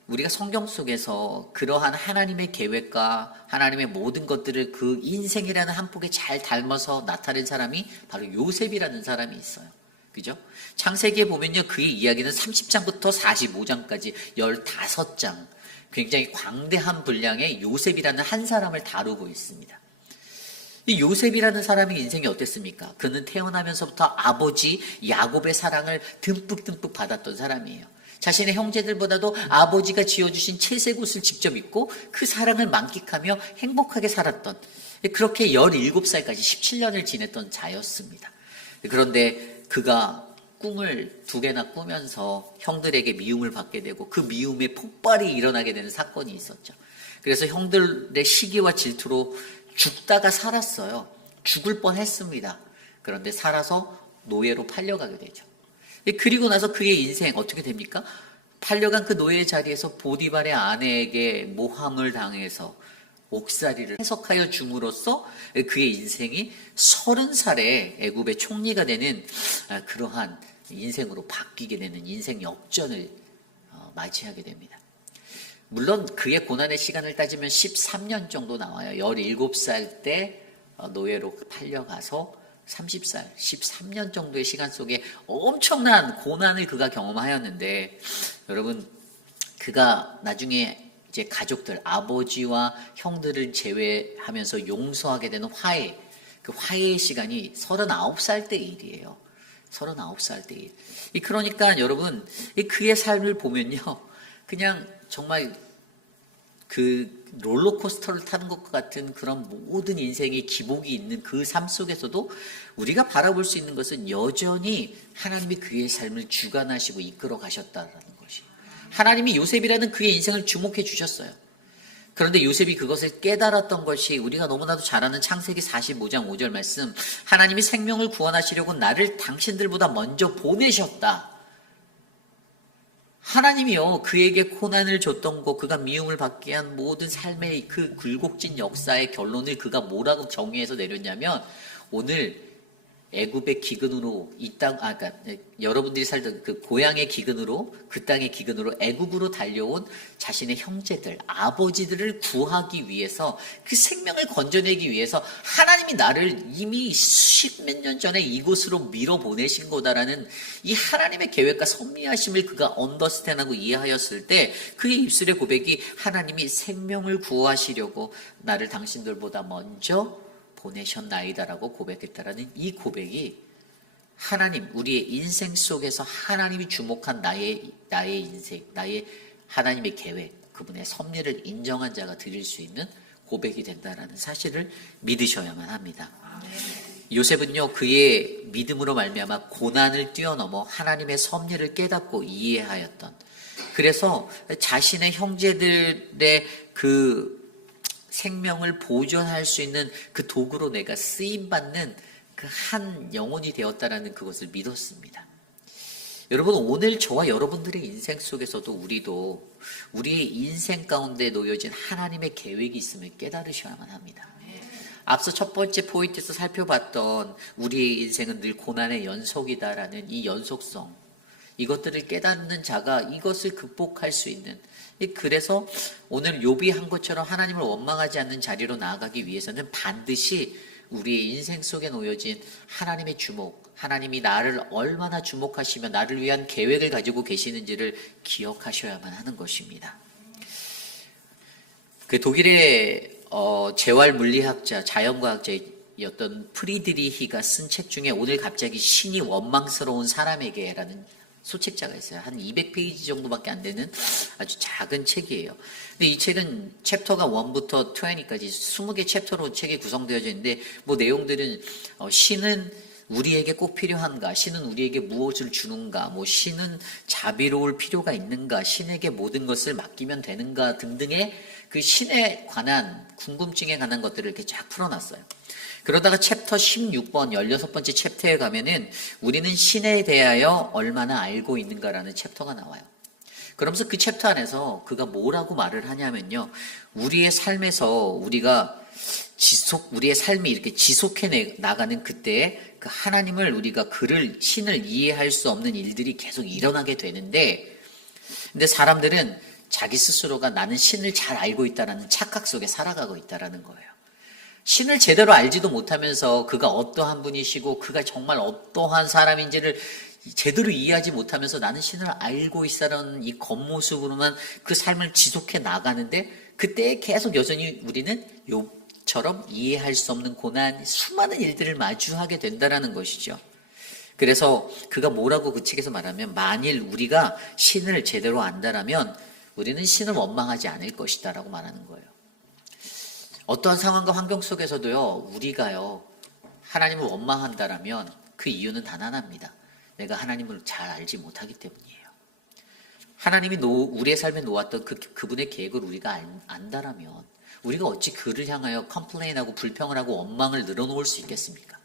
우리가 성경 속에서 그러한 하나님의 계획과 하나님의 모든 것들을 그 인생이라는 한 폭에 잘 닮아서 나타낸 사람이 바로 요셉이라는 사람이 있어요. 그죠? 창세기에 보면요, 그의 이야기는 30장부터 45장까지 15장, 굉장히 광대한 분량의 요셉이라는 한 사람을 다루고 있습니다. 이 요셉이라는 사람의 인생이 어땠습니까? 그는 태어나면서부터 아버지 야곱의 사랑을 듬뿍 받았던 사람이에요. 자신의 형제들보다도 아버지가 지어주신 채색 옷을 직접 입고 그 사랑을 만끽하며 행복하게 살았던, 그렇게 17살까지 17년을 지냈던 자였습니다. 그런데 그가 꿈을 2개나 꾸면서 형들에게 미움을 받게 되고 그 미움에 폭발이 일어나게 되는 사건이 있었죠. 그래서 형들의 시기와 질투로 죽다가 살았어요. 죽을 뻔했습니다. 그런데 살아서 노예로 팔려가게 되죠. 그리고 나서 그의 인생 어떻게 됩니까? 팔려간 그 노예 자리에서 보디발의 아내에게 모함을 당해서 옥살이를 해석하여 줌으로써 그의 인생이 30살에 애굽의 총리가 되는 그러한 인생으로 바뀌게 되는 인생 역전을 맞이하게 됩니다. 물론 그의 고난의 시간을 따지면 13년 정도 나와요. 17살 때 노예로 팔려가서 30살, 13년 정도의 시간 속에 엄청난 고난을 그가 경험하였는데, 여러분, 그가 나중에 이제 가족들, 아버지와 형들을 제외하면서 용서하게 되는 화해, 그 화해의 시간이 39살 때 일이에요. 39살 때 일. 그러니까 여러분, 그의 삶을 보면요, 그냥 정말 그 롤러코스터를 타는 것 같은 그런 모든 인생의 기복이 있는 그 삶 속에서도 우리가 바라볼 수 있는 것은 여전히 하나님이 그의 삶을 주관하시고 이끌어 가셨다는 것이, 하나님이 요셉이라는 그의 인생을 주목해 주셨어요. 그런데 요셉이 그것을 깨달았던 것이 우리가 너무나도 잘 아는 창세기 45장 5절 말씀, 하나님이 생명을 구원하시려고 나를 당신들보다 먼저 보내셨다. 하나님이요, 그에게 고난을 줬던 것, 그가 미움을 받게 한 모든 삶의 그 굴곡진 역사의 결론을 그가 뭐라고 정의해서 내렸냐면, 오늘 애굽의 기근으로 그러니까 여러분들이 살던 그 고향의 기근으로, 그 땅의 기근으로 애굽으로 달려온 자신의 형제들, 아버지들을 구하기 위해서, 그 생명을 건져내기 위해서 하나님이 나를 이미 십몇 년 전에 이곳으로 밀어보내신 거다라는 이 하나님의 계획과 섭리하심을 그가 언더스탠하고 이해하였을 때 그의 입술의 고백이 하나님이 생명을 구하시려고 나를 당신들보다 먼저 보내셨나이다라고 고백했다라는 이 고백이 하나님, 우리의 인생 속에서 하나님이 주목한 나의 인생, 나의 하나님의 계획, 그분의 섭리를 인정한 자가 드릴 수 있는 고백이 된다라는 사실을 믿으셔야만 합니다. 요셉은요, 그의 믿음으로 말미암아 고난을 뛰어넘어 하나님의 섭리를 깨닫고 이해하였던, 그래서 자신의 형제들의 그 생명을 보존할 수 있는 그 도구로 내가 쓰임받는 그 한 영혼이 되었다라는 그것을 믿었습니다. 여러분, 오늘 저와 여러분들의 인생 속에서도 우리도 우리의 인생 가운데 놓여진 하나님의 계획이 있음을 깨달으셔야만 합니다. 앞서 첫 번째 포인트에서 살펴봤던 우리의 인생은 늘 고난의 연속이다라는 이 연속성, 이것들을 깨닫는 자가 이것을 극복할 수 있는, 그래서 오늘 욥이 한 것처럼 하나님을 원망하지 않는 자리로 나아가기 위해서는 반드시 우리의 인생 속에 놓여진 하나님의 주목, 하나님이 나를 얼마나 주목하시며 나를 위한 계획을 가지고 계시는지를 기억하셔야만 하는 것입니다. 그 독일의 재활 물리학자, 자연과학자였던 프리드리히가 쓴 책 중에 오늘 갑자기 신이 원망스러운 사람에게라는 소책자가 있어요. 한 200페이지 정도밖에 안 되는 아주 작은 책이에요. 근데 이 책은 챕터가 1부터 20까지 20개 챕터로 책이 구성되어져 있는데, 뭐 내용들은 신은 우리에게 꼭 필요한가, 신은 우리에게 무엇을 주는가, 뭐 신은 자비로울 필요가 있는가, 신에게 모든 것을 맡기면 되는가 등등의 그 신에 관한 궁금증에 관한 것들을 이렇게 쫙 풀어놨어요. 그러다가 챕터 16번 16번째 챕터에 가면은 우리는 신에 대하여 얼마나 알고 있는가라는 챕터가 나와요. 그러면서 그 챕터 안에서 그가 뭐라고 말을 하냐면요, 우리의 삶에서 우리가 우리의 삶이 이렇게 지속해 나가는 그때에 그 하나님을, 우리가 신을 이해할 수 없는 일들이 계속 일어나게 되는데, 근데 사람들은 자기 스스로가 나는 신을 잘 알고 있다라는 착각 속에 살아가고 있다라는 거예요. 신을 제대로 알지도 못하면서 그가 어떠한 분이시고 그가 정말 어떠한 사람인지를 제대로 이해하지 못하면서 나는 신을 알고 있다는 이 겉모습으로만 그 삶을 지속해 나가는데, 그때 계속 여전히 우리는 욥처럼 이해할 수 없는 고난, 수많은 일들을 마주하게 된다라는 것이죠. 그래서 그가 뭐라고 그 책에서 말하면, 만일 우리가 신을 제대로 안다라면 우리는 신을 원망하지 않을 것이다라고 말하는 거예요. 어떠한 상황과 환경 속에서도요, 우리가요 하나님을 원망한다라면 그 이유는 단 하나입니다. 내가 하나님을 잘 알지 못하기 때문이에요. 하나님이 우리의 삶에 놓았던 그분의 계획을 우리가 안다라면 우리가 어찌 그를 향하여 컴플레인하고 불평을 하고 원망을 늘어놓을 수 있겠습니까?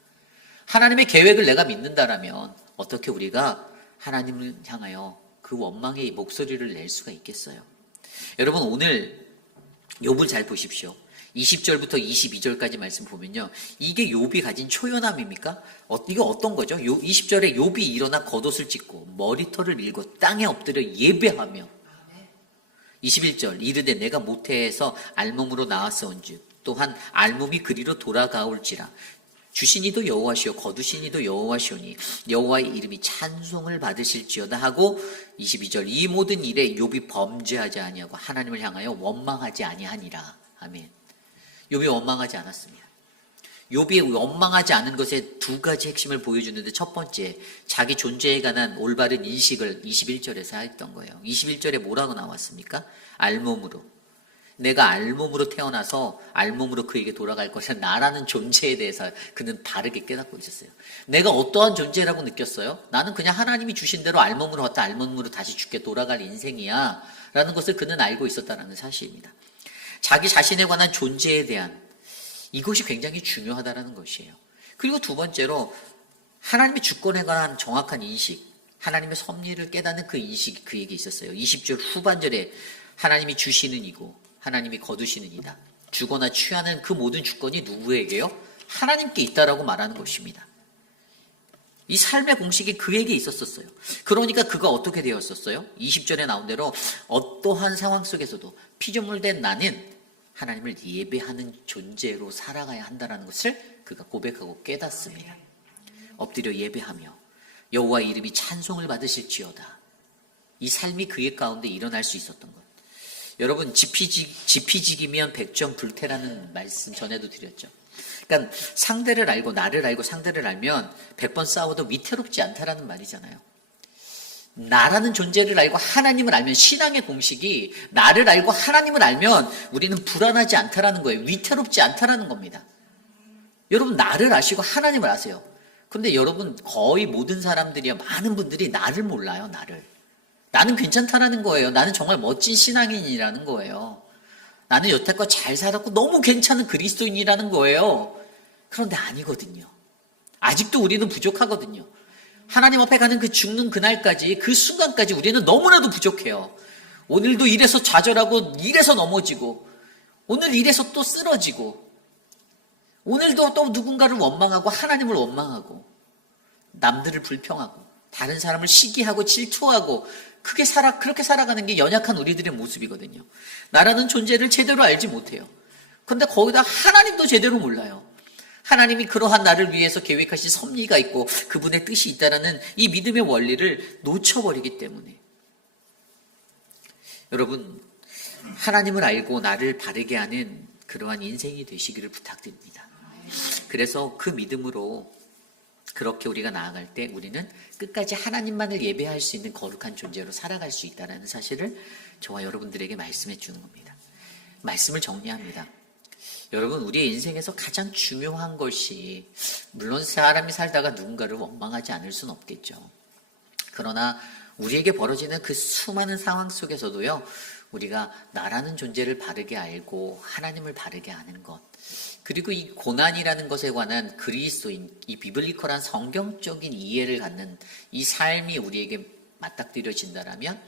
하나님의 계획을 내가 믿는다라면 어떻게 우리가 하나님을 향하여 그 원망의 목소리를 낼 수가 있겠어요? 여러분, 오늘 욥을 잘 보십시오. 20절부터 22절까지 말씀 보면요, 이게 욥이 가진 초연함입니까? 이게 어떤 거죠? 20절에 욥이 일어나 겉옷을 찢고 머리털을 밀고 땅에 엎드려 예배하며, 21절 이르되 내가 모태에서 알몸으로 나왔사온즉 또한 알몸이 그리로 돌아가올지라 주시니도 여호와시오 거두시니도 여호와시오니 여호와의 이름이 찬송을 받으실지어다 하고, 22절 이 모든 일에 욥이 범죄하지 아니하고 하나님을 향하여 원망하지 아니하니라. 아멘. 욥이 원망하지 않았습니다. 욥이 원망하지 않은 것의 두 가지 핵심을 보여주는데, 첫 번째, 자기 존재에 관한 올바른 인식을 21절에서 했던 거예요. 21절에 뭐라고 나왔습니까? 알몸으로. 내가 알몸으로 태어나서 알몸으로 그에게 돌아갈 것이라, 나라는 존재에 대해서 그는 바르게 깨닫고 있었어요. 내가 어떠한 존재라고 느꼈어요? 나는 그냥 하나님이 주신 대로 알몸으로 왔다 알몸으로 다시 죽게 돌아갈 인생이야 라는 것을 그는 알고 있었다는 사실입니다. 자기 자신에 관한 존재에 대한 이것이 굉장히 중요하다는 것이에요. 그리고 두 번째로 하나님의 주권에 관한 정확한 인식, 하나님의 섭리를 깨닫는 그 인식이 그에게 있었어요. 20절 후반절에 하나님이 주시는 이고 하나님이 거두시는 이다. 주거나 취하는 그 모든 주권이 누구에게요? 하나님께 있다라고 말하는 것입니다. 이 삶의 공식이 그에게 있었었어요. 그러니까 그가 어떻게 되었었어요? 20절에 나온 대로 어떠한 상황 속에서도 피조물 된 나는 하나님을 예배하는 존재로 살아가야 한다는 것을 그가 고백하고 깨닫습니다. 엎드려 예배하며 여호와의 이름이 찬송을 받으실지어다. 이 삶이 그의 가운데 일어날 수 있었던 것. 여러분, 지피지기면 백전불태라는 말씀 전에도 드렸죠. 그러니까 상대를 알고 나를 알고 상대를 알면 100번 싸워도 위태롭지 않다라는 말이잖아요. 나라는 존재를 알고 하나님을 알면, 신앙의 공식이 나를 알고 하나님을 알면 우리는 불안하지 않다라는 거예요. 위태롭지 않다라는 겁니다. 여러분, 나를 아시고 하나님을 아세요. 근데 여러분, 거의 모든 사람들이야, 많은 분들이 나를 몰라요. 나는 괜찮다라는 거예요. 나는 정말 멋진 신앙인이라는 거예요. 나는 여태껏 잘 살았고 너무 괜찮은 그리스도인이라는 거예요. 그런데 아니거든요. 아직도 우리는 부족하거든요. 하나님 앞에 가는 그 죽는 그날까지, 그 순간까지 우리는 너무나도 부족해요. 오늘도 이래서 좌절하고, 이래서 넘어지고, 오늘 이래서 또 쓰러지고, 오늘도 또 누군가를 원망하고, 하나님을 원망하고, 남들을 불평하고, 다른 사람을 시기하고 질투하고, 그렇게 살아가는 게 연약한 우리들의 모습이거든요. 나라는 존재를 제대로 알지 못해요. 그런데 거기다 하나님도 제대로 몰라요. 하나님이 그러한 나를 위해서 계획하신 섭리가 있고 그분의 뜻이 있다는 이 믿음의 원리를 놓쳐버리기 때문에. 여러분, 하나님을 알고 나를 바르게 하는 그러한 인생이 되시기를 부탁드립니다. 그래서 그 믿음으로 그렇게 우리가 나아갈 때 우리는 끝까지 하나님만을 예배할 수 있는 거룩한 존재로 살아갈 수 있다는 사실을 저와 여러분들에게 말씀해 주는 겁니다. 말씀을 정리합니다. 여러분, 우리의 인생에서 가장 중요한 것이, 물론 사람이 살다가 누군가를 원망하지 않을 수는 없겠죠. 그러나 우리에게 벌어지는 그 수많은 상황 속에서도요, 우리가 나라는 존재를 바르게 알고 하나님을 바르게 아는 것, 그리고 이 고난이라는 것에 관한 그리스도인, 이 비블리컬한 성경적인 이해를 갖는 이 삶이 우리에게 맞닥뜨려진다라면,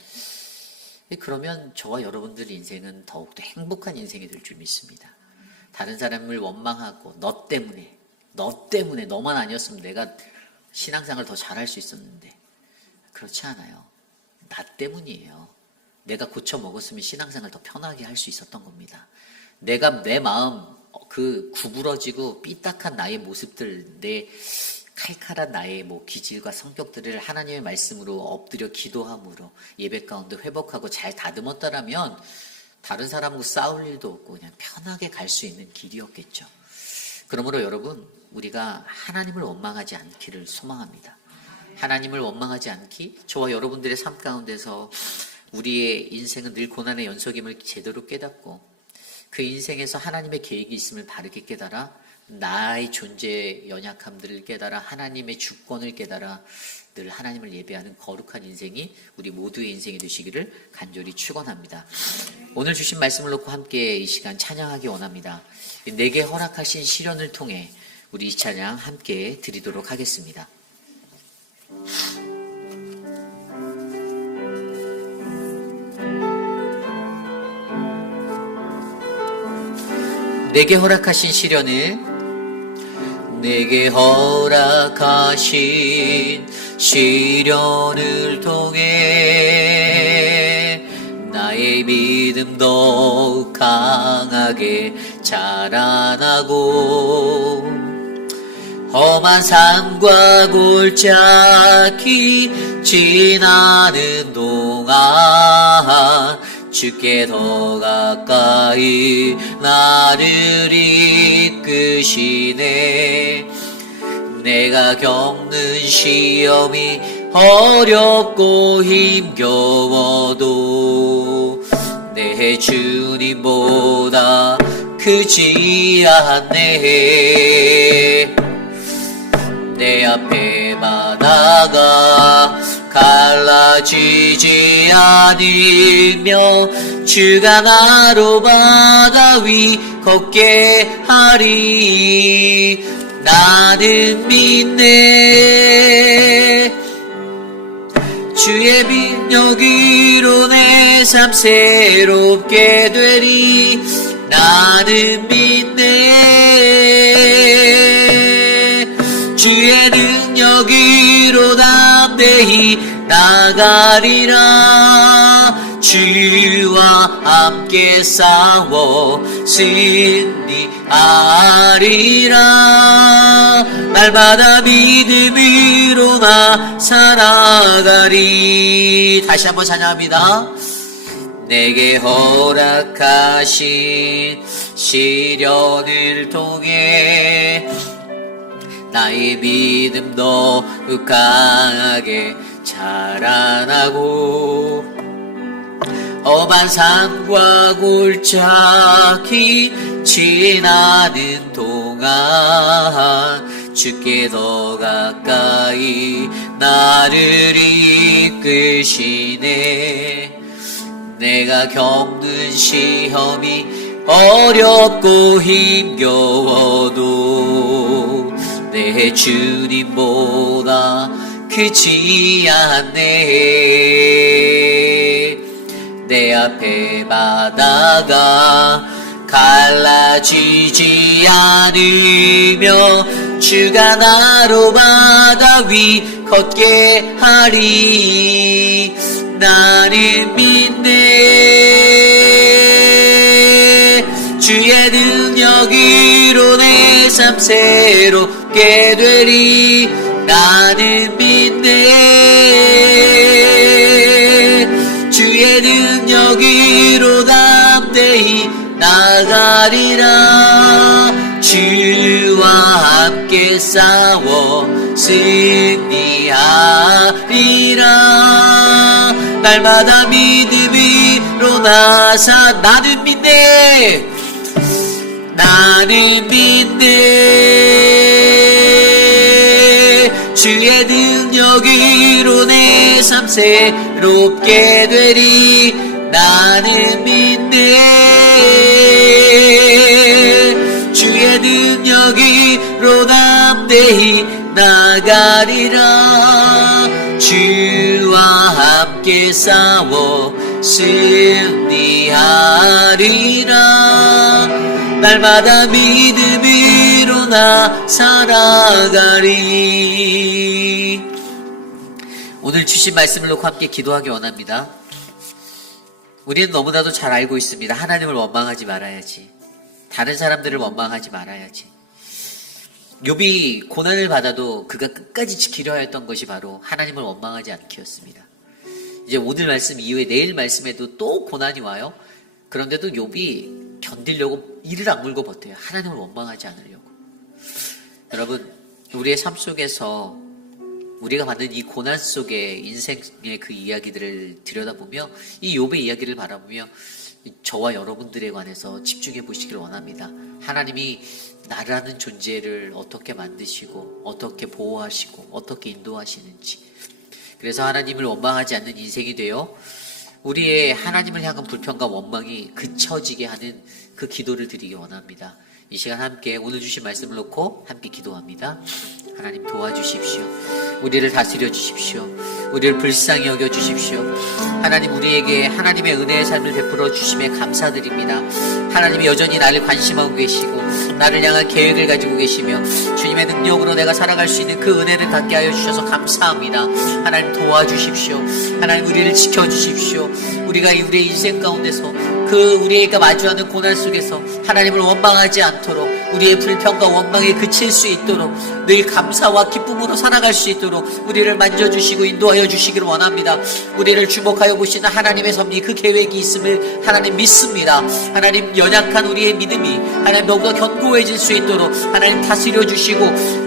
그러면 저와 여러분들 인생은 더욱더 행복한 인생이 될 줄 믿습니다. 다른 사람을 원망하고 너 때문에 너만 아니었으면 내가 신앙생활을 더 잘할 수 있었는데, 그렇지 않아요. 나 때문이에요. 내가 고쳐 먹었으면 신앙생활 더 편하게 할 수 있었던 겁니다. 내가 내 마음, 그 구부러지고 삐딱한 나의 모습들, 내 칼칼한 나의 기질과 성격들을 하나님의 말씀으로 엎드려 기도함으로 예배 가운데 회복하고 잘 다듬었다라면 다른 사람과 싸울 일도 없고 그냥 편하게 갈 수 있는 길이었겠죠. 그러므로 여러분, 우리가 하나님을 원망하지 않기를 소망합니다. 하나님을 원망하지 않기, 저와 여러분들의 삶 가운데서 우리의 인생은 늘 고난의 연속임을 제대로 깨닫고 그 인생에서 하나님의 계획이 있음을 바르게 깨달아, 나의 존재의 연약함들을 깨달아, 하나님의 주권을 깨달아 늘 하나님을 예배하는 거룩한 인생이 우리 모두의 인생이 되시기를 간절히 축원합니다. 오늘 주신 말씀을 놓고 함께 이 시간 찬양하기 원합니다. 내게 허락하신 시련을 통해 우리 이 찬양 함께 드리도록 하겠습니다. 내게 허락하신 시련을, 내게 허락하신 시련을 통해 나의 믿음 더욱 강하게 자라나고 험한 삶과 골짜기 지나는 동안 주께 더 가까이 나를 이끄시네. 내가 겪는 시험이 어렵고 힘겨워도 내 주님보다 크지 않네. 내 앞에 바다가 갈라지지 않으며 주가 나로 바다 위 걷게 하리. 나는 믿네. 주의 능력으로 내 삶 새롭게 되리. 나는 믿네. 주의 능력이 담대히 나가리라. 주와 함께 싸워 승리하리라. 날마다 믿음으로 나 살아가리. 다시 한번 찬양합니다. 내게 허락하신 시련을 통해 나의 믿음 더욱 강하게 자라나고 험한 산과 골짜기 지나는 동안 주께 더 가까이 나를 이끄시네. 내가 겪는 시험이 어렵고 힘겨워도 내 주님보다 크지 않네. 내 앞에 바다가 갈라지지 않으며 주가 나로 바다 위 걷게 하리. 나는 믿네. 주의 능력으로 내 삶 새롭게 되리. 나는 믿네. 주의 능력으로 담대히 나가리라. 주와 함께 싸워 승리하리라. 날마다 믿음으로 나는 믿네. 나는 믿네. 주의 능력으로 내 삶 새롭게 되리. 나는 믿네. 주의 능력으로 담대히 나가리라. 주와 함께 싸워 승리하리라. 날마다 믿음으로 나 살아가리. 오늘 주신 말씀을 놓고 함께 기도하기 원합니다. 우리는 너무나도 잘 알고 있습니다. 하나님을 원망하지 말아야지. 다른 사람들을 원망하지 말아야지. 욥이 고난을 받아도 그가 끝까지 지키려 했던 것이 바로 하나님을 원망하지 않기였습니다. 이제 오늘 말씀 이후에 내일 말씀에도 또 고난이 와요. 그런데도 욥이 견디려고 이를 악물고 버텨요. 하나님을 원망하지 않으려고. 여러분, 우리의 삶 속에서 우리가 받는 이 고난 속의 인생의 그 이야기들을 들여다보며 이 욥의 이야기를 바라보며 저와 여러분들에 관해서 집중해 보시길 원합니다. 하나님이 나라는 존재를 어떻게 만드시고 어떻게 보호하시고 어떻게 인도하시는지. 그래서 하나님을 원망하지 않는 인생이 되어 우리의 하나님을 향한 불평과 원망이 그쳐지게 하는 그 기도를 드리기 원합니다. 이 시간 함께 오늘 주신 말씀을 놓고 함께 기도합니다. 하나님 도와주십시오. 우리를 다스려 주십시오. 우리를 불쌍히 여겨 주십시오. 하나님, 우리에게 하나님의 은혜의 삶을 베풀어 주심에 감사드립니다. 하나님이 여전히 나를 관심하고 계시고 나를 향한 계획을 가지고 계시며 주님의 능력으로 내가 살아갈 수 있는 그 은혜를 갖게 하여 주셔서 감사합니다. 하나님 도와주십시오. 하나님, 우리를 지켜주십시오. 우리가 우리의 인생 가운데서 그 우리가 마주하는 고난 속에서 하나님을 원망하지 않도록, 우리의 불평과 원망에 그칠 수 있도록, 늘 감사와 기쁨으로 살아갈 수 있도록 우리를 만져주시고 인도하여 주시기를 원합니다. 우리를 주목하여 보시는 하나님의 섭리, 그 계획이 있음을 하나님 믿습니다. 하나님, 연약한 우리의 믿음이 하나님 더욱더 견고해질 수 있도록 하나님 다스려 주시고,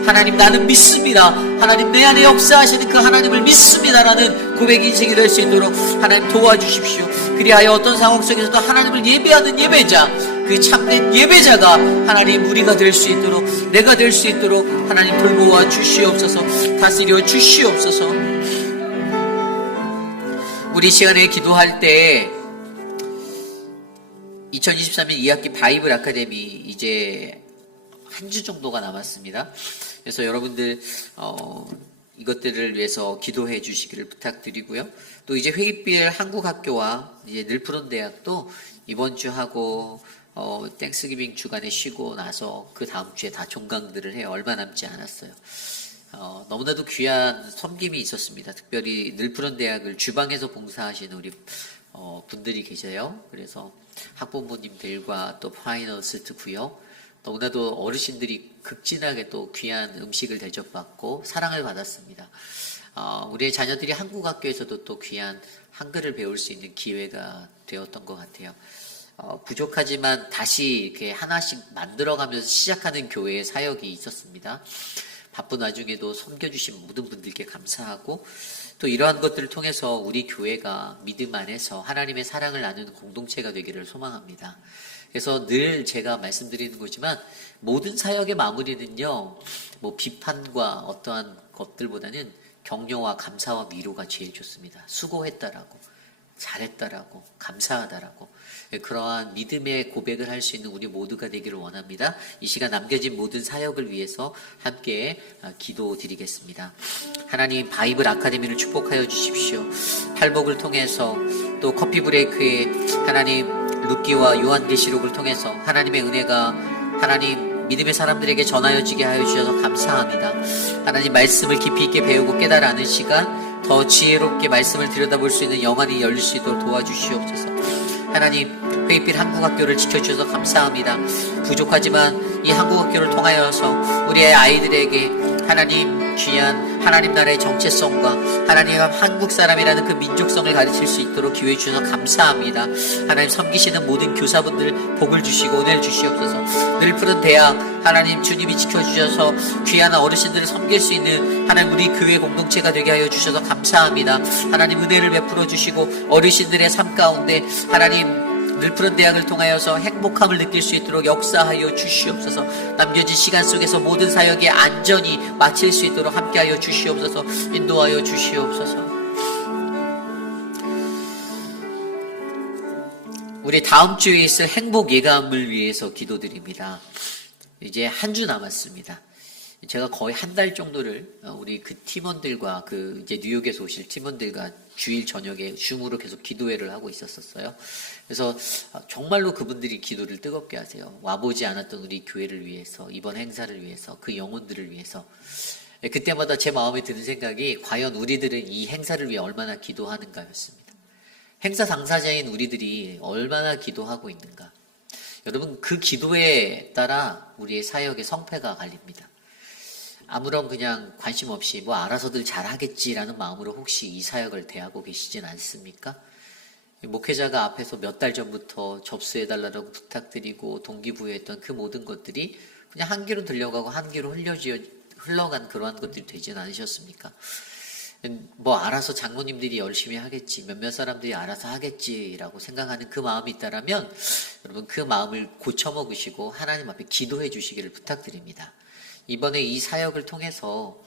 하나님 나는 믿습니다. 하나님 내 안에 역사하시는 그 하나님을 믿습니다라는 고백 인생이 될 수 있도록 하나님 도와주십시오. 그리하여 어떤 상황 속에서도 하나님을 예배하는 예배자, 그 참된 예배자가 하나님 우리가 될 수 있도록, 내가 될 수 있도록 하나님 돌보아 주시옵소서. 다스려 주시옵소서. 우리 시간에 기도할 때 2023년 2학기 바이블 아카데미 이제 한 주 정도가 남았습니다. 그래서 여러분들 이것들을 위해서 기도해 주시기를 부탁드리고요. 또 이제 회의별 한국학교와 이제 늘푸른 대학도 이번 주 하고 땡스기빙 주간에 쉬고 나서 그 다음 주에 다 종강들을 해요. 얼마 남지 않았어요. 너무나도 귀한 섬김이 있었습니다. 특별히 늘푸른 대학을 주방에서 봉사하시는 우리 분들이 계세요. 그래서 학부모님들과 또 파이널스 듣고요. 너무나도 어르신들이 극진하게 또 귀한 음식을 대접받고 사랑을 받았습니다. 우리의 자녀들이 한국 학교에서도 또 귀한 한글을 배울 수 있는 기회가 되었던 것 같아요. 부족하지만 다시 이렇게 하나씩 만들어가면서 시작하는 교회의 사역이 있었습니다. 바쁜 와중에도 섬겨주신 모든 분들께 감사하고 또 이러한 것들을 통해서 우리 교회가 믿음 안에서 하나님의 사랑을 나누는 공동체가 되기를 소망합니다. 그래서 늘 제가 말씀드리는 거지만 모든 사역의 마무리는요, 뭐 비판과 어떠한 것들보다는 격려와 감사와 위로가 제일 좋습니다. 수고했다라고, 잘했다라고, 감사하다라고 그러한 믿음의 고백을 할 수 있는 우리 모두가 되기를 원합니다. 이 시간 남겨진 모든 사역을 위해서 함께 기도드리겠습니다. 하나님, 바이블 아카데미를 축복하여 주십시오. 팔복을 통해서 또 커피 브레이크에 하나님 루키와 요한계시록을 통해서 하나님의 은혜가 하나님 믿음의 사람들에게 전하여지게 하여 주셔서 감사합니다. 하나님 말씀을 깊이 있게 배우고 깨달아 아는 시간, 더 지혜롭게 말씀을 들여다볼 수 있는 영안이 열릴 수 있도록 도와주시옵소서. 하나님, 회의필 한국학교를 지켜주셔서 감사합니다. 부족하지만 이 한국학교를 통하여서 우리의 아이들에게 하나님 귀한 하나님 나라의 정체성과 하나님 한국 사람이라는 그 민족성을 가르칠 수 있도록 기회 주셔서 감사합니다. 하나님 섬기시는 모든 교사분들 복을 주시고 은혜를 주시옵소서. 늘푸른 대학 하나님 주님이 지켜주셔서 귀한 어르신들을 섬길 수 있는 하나님 우리 교회 공동체가 되게 하여 주셔서 감사합니다. 하나님 은혜를 베풀어 주시고 어르신들의 삶 가운데 하나님 늘푸른 대학을 통하여서 행복함을 느낄 수 있도록 역사하여 주시옵소서. 남겨진 시간 속에서 모든 사역에 안전히 마칠 수 있도록 함께하여 주시옵소서. 인도하여 주시옵소서. 우리 다음 주에 있을 행복 예감을 위해서 기도드립니다. 이제 한 주 남았습니다. 제가 거의 한 달 정도를 우리 그 팀원들과 그 이제 뉴욕에서 오실 팀원들과 주일 저녁에 줌으로 계속 기도회를 하고 있었어요. 그래서 정말로 그분들이 기도를 뜨겁게 하세요. 와보지 않았던 우리 교회를 위해서, 이번 행사를 위해서, 그 영혼들을 위해서. 그때마다 제 마음에 드는 생각이 과연 우리들은 이 행사를 위해 얼마나 기도하는가였습니다. 행사 당사자인 우리들이 얼마나 기도하고 있는가. 여러분, 그 기도에 따라 우리의 사역의 성패가 갈립니다. 아무런 그냥 관심 없이 뭐 알아서들 잘하겠지라는 마음으로 혹시 이 사역을 대하고 계시진 않습니까? 목회자가 앞에서 몇 달 전부터 접수해달라고 부탁드리고 동기부여했던 그 모든 것들이 그냥 한 귀로 들려가고 한 귀로 흘러간 그러한 것들이 되진 않으셨습니까? 뭐 알아서 장로님들이 열심히 하겠지, 몇몇 사람들이 알아서 하겠지라고 생각하는 그 마음이 있다라면 여러분 그 마음을 고쳐먹으시고 하나님 앞에 기도해 주시기를 부탁드립니다. 이번에 이 사역을 통해서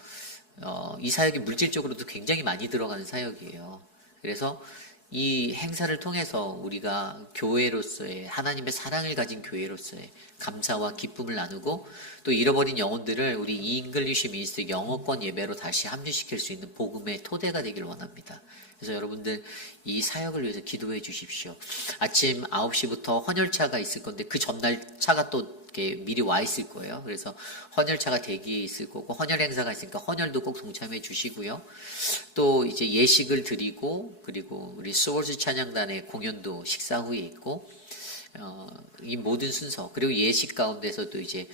이 사역이 물질적으로도 굉장히 많이 들어가는 사역이에요. 그래서 이 행사를 통해서 우리가 교회로서의 하나님의 사랑을 가진 교회로서의 감사와 기쁨을 나누고 또 잃어버린 영혼들을 우리 잉글리시 미니스트리 영어권 예배로 다시 합류시킬 수 있는 복음의 토대가 되길 원합니다. 그래서 여러분들 이 사역을 위해서 기도해 주십시오. 아침 9시부터 헌혈차가 있을 건데 그 전날 차가 또 이렇게 미리 와 있을 거예요. 그래서 헌혈차가 대기에 있을 거고 헌혈 행사가 있으니까 헌혈도 꼭 동참해 주시고요. 또 이제 예식을 드리고 그리고 우리 소울스 찬양단의 공연도 식사 후에 있고 이 모든 순서 그리고 예식 가운데서도 이제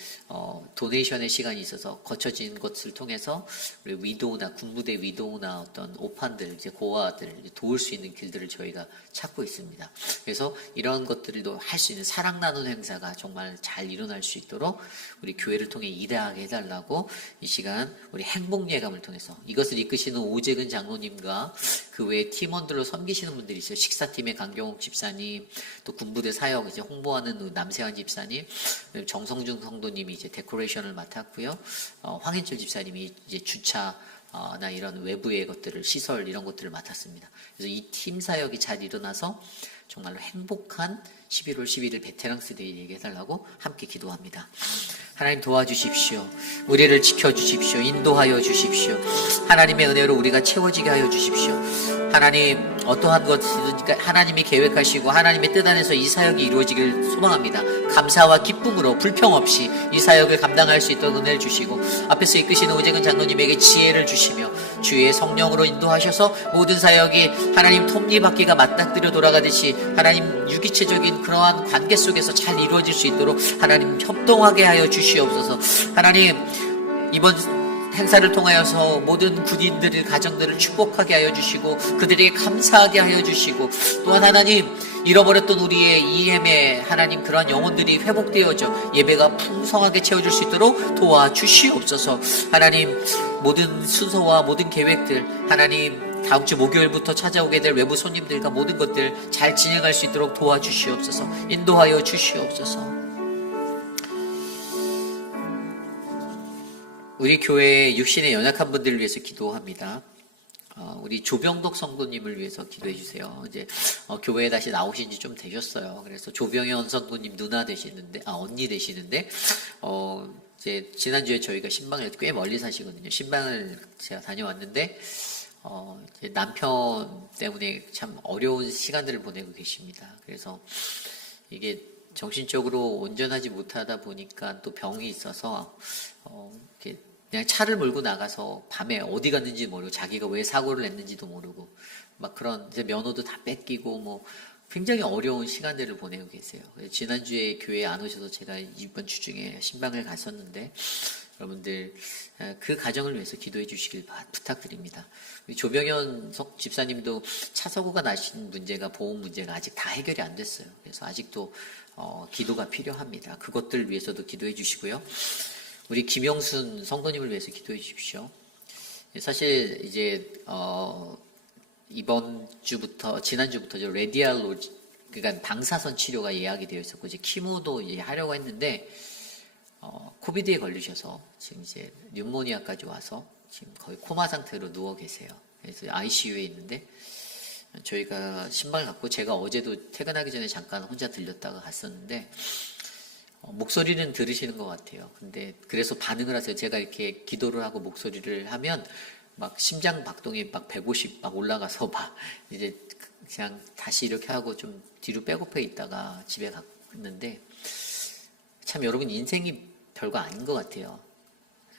도네이션의 시간이 있어서 거쳐진 것을 통해서 우리 위도우나 군부대 위도우나 어떤 오판들 이제 고아들 도울 수 있는 길들을 저희가 찾고 있습니다. 그래서 이러한 것들도 할 수 있는 사랑 나누는 행사가 정말 잘 일어날 수 있도록 우리 교회를 통해 일하게 해달라고 이 시간 우리 행복 예감을 통해서 이것을 이끄시는 오재근 장로님과 그 외에 팀원들로 섬기시는 분들이 있어요. 식사팀의 강경옥 집사님, 또 군부대 사역 이제 홍보하는 남세환 집사님, 정성중 성도님이 이제 데코레이션을 맡았고요. 황인철 집사님이 이제 주차나 이런 외부의 것들을 시설 이런 것들을 맡았습니다. 그래서 이 팀 사역이 잘 일어나서 정말로 행복한 11월 11일 베테랑스 데이 얘기해 달라고 함께 기도합니다. 하나님 도와주십시오. 우리를 지켜주십시오. 인도하여 주십시오. 하나님의 은혜로 우리가 채워지게 하여 주십시오. 하나님 어떠한 것이든 하나님이 계획하시고 하나님의 뜻 안에서 이 사역이 이루어지길 소망합니다. 감사와 기쁨으로 불평 없이 이 사역을 감당할 수 있도록 은혜를 주시고 앞에서 이끄시는 오재근 장로님에게 지혜를 주시며 주의 성령으로 인도하셔서 모든 사역이 하나님 톱니바퀴가 맞닥뜨려 돌아가듯이 하나님 유기체적인 그러한 관계 속에서 잘 이루어질 수 있도록 하나님 협동하게 하여 주시옵소서. 하나님 이번 행사를 통하여서 모든 군인들의 가정들을 축복하게 하여 주시고 그들에게 감사하게 하여 주시고 또한 하나님 잃어버렸던 우리의 EM의 하나님 그러한 영혼들이 회복되어져 예배가 풍성하게 채워질 수 있도록 도와주시옵소서. 하나님 모든 순서와 모든 계획들 하나님 다음 주 목요일부터 찾아오게 될 외부 손님들과 모든 것들 잘 진행할 수 있도록 도와주시옵소서. 인도하여 주시옵소서. 우리 교회의 육신에 연약한 분들을 위해서 기도합니다. 우리 조병덕 성도님을 위해서 기도해 주세요. 이제 교회에 다시 나오신 지 좀 되셨어요. 그래서 조병현 성도님 누나 되시는데, 언니 되시는데, 이제 지난주에 저희가 신방을 꽤 멀리 사시거든요. 신방을 제가 다녀왔는데, 이제 남편 때문에 참 어려운 시간들을 보내고 계십니다. 그래서 이게 정신적으로 온전하지 못하다 보니까 또 병이 있어서, 이렇게 그냥 차를 몰고 나가서 밤에 어디 갔는지 모르고 자기가 왜 사고를 냈는지도 모르고 막 그런 이제 면허도 다 뺏기고 뭐 굉장히 어려운 시간들을 보내고 계세요. 지난주에 교회에 안 오셔서 제가 이번 주 중에 신방을 갔었는데 여러분들 그 가정을 위해서 기도해 주시길 부탁드립니다. 조병현 집사님도 차 사고가 나신 문제가 보험 문제가 아직 다 해결이 안 됐어요. 그래서 아직도 기도가 필요합니다. 그것들 위해서도 기도해 주시고요. 우리 김영순 성도님을 위해서 기도해 주십시오. 사실 이제 이번 주부터 지난주부터 레디알로 그러니까 방사선 치료가 예약이 되어 있었고 이제 키모도 이제 하려고 했는데 코비드에 걸리셔서 지금 이제 뉴모니아까지 와서 지금 거의 코마 상태로 누워 계세요. 그래서 ICU에 있는데 저희가 신발 갖고 제가 어제도 퇴근하기 전에 잠깐 혼자 들렸다가 갔었는데 목소리는 들으시는 것 같아요. 근데 그래서 반응을 하세요. 제가 이렇게 기도를 하고 목소리를 하면 막 심장 박동이 막 150 막 올라가서 막 이제 그냥 다시 이렇게 하고 좀 뒤로 빼고패 있다가 집에 갔는데 참 여러분 인생이 별거 아닌 것 같아요.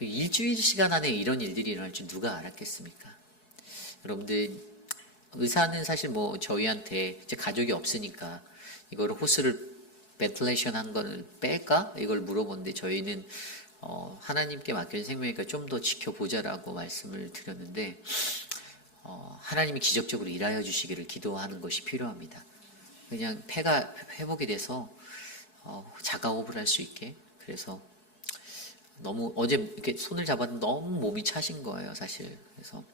일주일 시간 안에 이런 일들이 일어날 줄 누가 알았겠습니까? 여러분들 의사는 사실 뭐 저희한테 이제 가족이 없으니까 이거를 호스를 벤틀레이션 한 걸 뺄까? 이걸 물어보는데 저희는 하나님께 맡겨진 생명이니까 좀 더 지켜보자라고 말씀을 드렸는데 하나님이 기적적으로 일하여 주시기를 기도하는 것이 필요합니다. 그냥 폐가 회복이 돼서 자가호흡을 할 수 있게 그래서 너무 어제 이렇게 손을 잡았는데 너무 몸이 차신 거예요, 사실. 그래서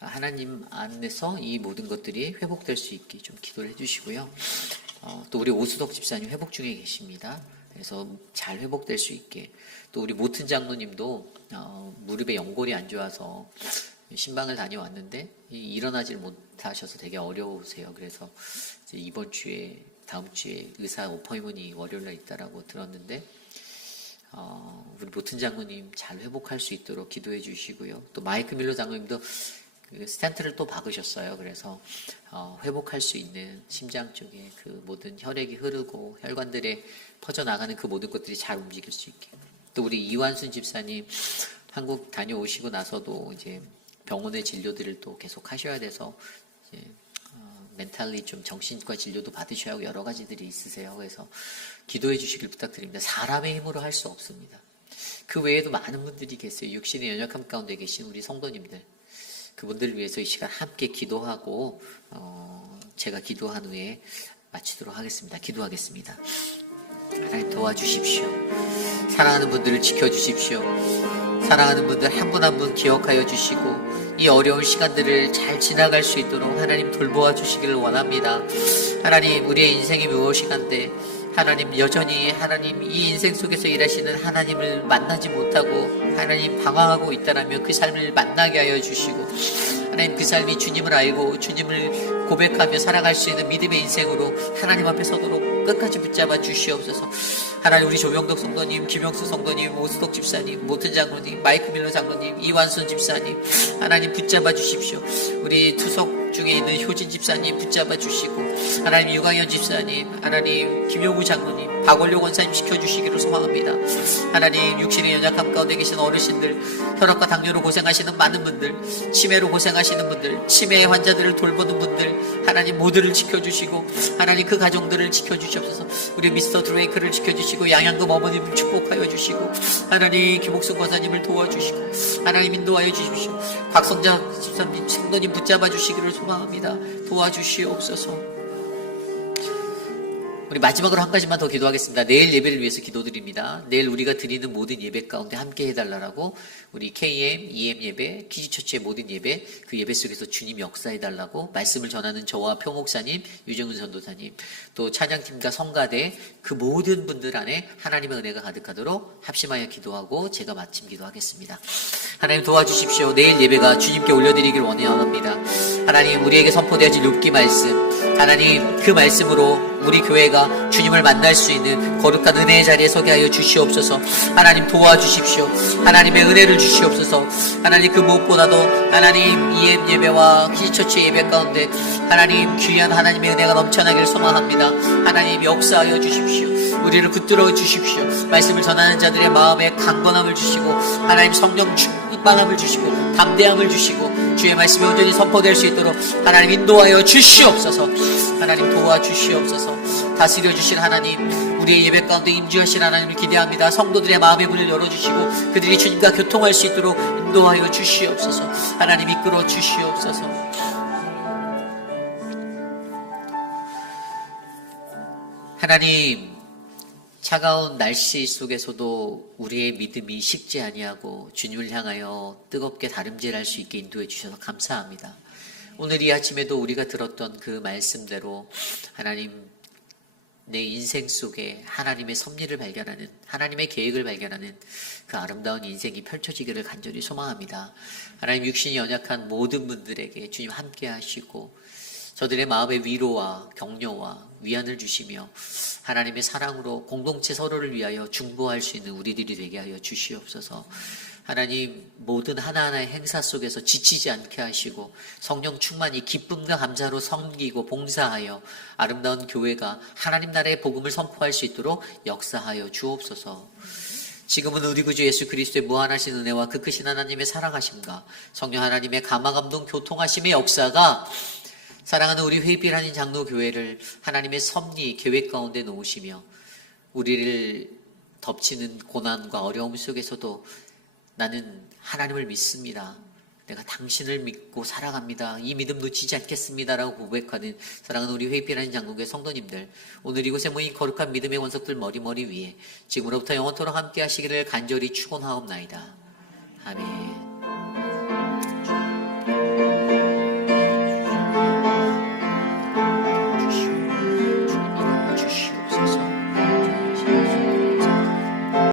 하나님 안에서 이 모든 것들이 회복될 수 있게 좀 기도를 해주시고요. 또 우리 오수덕 집사님 회복 중에 계십니다. 그래서 잘 회복될 수 있게 또 우리 모튼 장로님도 무릎에 연골이 안 좋아서 신방을 다녀왔는데 일어나질 못하셔서 되게 어려우세요. 그래서 이제 이번 주에 다음 주에 의사 어퍼이먼이 월요일날 있다라고 들었는데 우리 모튼 장로님 잘 회복할 수 있도록 기도해 주시고요. 또 마이크 밀러 장로님도 스탠트를 또 박으셨어요. 그래서 회복할 수 있는 심장 쪽에 그 모든 혈액이 흐르고 혈관들에 퍼져나가는 그 모든 것들이 잘 움직일 수 있게. 또 우리 이완순 집사님 한국 다녀오시고 나서도 이제 병원의 진료들을 또 계속 하셔야 돼서 이제 멘탈리 좀 정신과 진료도 받으셔야 하고 여러 가지들이 있으세요. 그래서 기도해 주시길 부탁드립니다. 사람의 힘으로 할 수 없습니다. 그 외에도 많은 분들이 계세요. 육신의 연약함 가운데 계신 우리 성도님들. 그분들을 위해서 이 시간 함께 기도하고 제가 기도한 후에 마치도록 하겠습니다. 기도하겠습니다. 하나님 도와주십시오. 사랑하는 분들을 지켜주십시오. 사랑하는 분들 한 분 한 분 기억하여 주시고 이 어려운 시간들을 잘 지나갈 수 있도록 하나님 돌보아 주시기를 원합니다. 하나님 우리의 인생이 무엇이간데 하나님 여전히 하나님 이 인생 속에서 일하시는 하나님을 만나지 못하고 하나님 방황하고 있다라면 그 삶을 만나게 하여 주시고 하나님 그 삶이 주님을 알고 주님을 고백하며 살아갈 수 있는 믿음의 인생으로 하나님 앞에 서도록 끝까지 붙잡아 주시옵소서. 하나님 우리 조명덕 성도님, 김영수 성도님, 오수덕 집사님, 모튼 장로님, 마이크 밀러 장로님, 이완순 집사님 하나님 붙잡아 주십시오. 우리 투석 중에 있는 효진 집사님 붙잡아 주시고 하나님 유강현 집사님, 하나님 김용우 장로님, 박원료 권사님 지켜주시기를 소망합니다. 하나님 육신의 연약함 가운데 계신 어르신들, 혈압과 당뇨로 고생하시는 많은 분들, 치매로 고생하시는 분들, 치매 환자들을 돌보는 분들 하나님 모두를 지켜주시고 하나님 그 가정들을 지켜주시옵소서. 우리 미스터 드레이크를 지켜주시고 양양금 어머님을 축복하여 주시고 하나님 김옥순 권사님을 도와주시고 하나님 인도하여 주십시오. 곽성자 집사님 성도님 붙잡아 주시기를 소망합니다. 도와주시옵소서. 우리 마지막으로 한 가지만 더 기도하겠습니다. 내일 예배를 위해서 기도드립니다. 내일 우리가 드리는 모든 예배 가운데 함께 해달라고 우리 KM, EM 예배, 키즈처치의 모든 예배 그 예배 속에서 주님 역사해달라고 말씀을 전하는 저와 표목사님, 유정은 전도사님 또 찬양팀과 성가대 그 모든 분들 안에 하나님의 은혜가 가득하도록 합심하여 기도하고 제가 마침 기도하겠습니다. 하나님 도와주십시오. 내일 예배가 주님께 올려드리길 원합니다. 하나님 우리에게 선포되어진 욥기 말씀 하나님 그 말씀으로 우리 교회가 주님을 만날 수 있는 거룩한 은혜의 자리에 서게 하여 주시옵소서. 하나님 도와주십시오. 하나님의 은혜를 주시옵소서. 하나님 그 무엇보다도 하나님 EM 예배와 키즈처치 예배 가운데 하나님 귀한 하나님의 은혜가 넘쳐나기를 소망합니다. 하나님 역사하여 주십시오. 우리를 붙들어 주십시오. 말씀을 전하는 자들의 마음에 강건함을 주시고 하나님 성령 충만함을 주시고 담대함을 주시고 주의 말씀이 온전히 선포될 수 있도록 하나님 인도하여 주시옵소서. 하나님 도와주시옵소서. 다스려 주신 하나님 우리의 예배 가운데 임주하신 하나님을 기대합니다. 성도들의 마음의 문을 열어주시고 그들이 주님과 교통할 수 있도록 인도하여 주시옵소서. 하나님 이끌어 주시옵소서. 하나님 차가운 날씨 속에서도 우리의 믿음이 식지 아니하고 주님을 향하여 뜨겁게 다름질할 수 있게 인도해 주셔서 감사합니다. 오늘 이 아침에도 우리가 들었던 그 말씀대로 하나님 내 인생 속에 하나님의 섭리를 발견하는 하나님의 계획을 발견하는 그 아름다운 인생이 펼쳐지기를 간절히 소망합니다. 하나님 육신이 연약한 모든 분들에게 주님 함께 하시고 저들의 마음의 위로와 격려와 위안을 주시며 하나님의 사랑으로 공동체 서로를 위하여 중보할 수 있는 우리들이 되게 하여 주시옵소서. 하나님 모든 하나하나의 행사 속에서 지치지 않게 하시고 성령 충만히 기쁨과 감사로 섬기고 봉사하여 아름다운 교회가 하나님 나라의 복음을 선포할 수 있도록 역사하여 주옵소서. 지금은 우리 구주 예수 그리스도의 무한하신 은혜와 그 크신 하나님의 사랑하심과 성령 하나님의 감화감동 교통하심의 역사가 사랑하는 우리 회빛하는 장로교회를 하나님의 섭리 계획 가운데 놓으시며 우리를 덮치는 고난과 어려움 속에서도 나는 하나님을 믿습니다. 내가 당신을 믿고 살아갑니다. 이 믿음 놓치지 않겠습니다라고 고백하는 사랑하는 우리 회빛하는 장로교회 성도님들 오늘 이곳에 모인 거룩한 믿음의 원석들 머리 위에 지금으로부터 영원토록 함께 하시기를 간절히 축원하옵나이다. 아멘.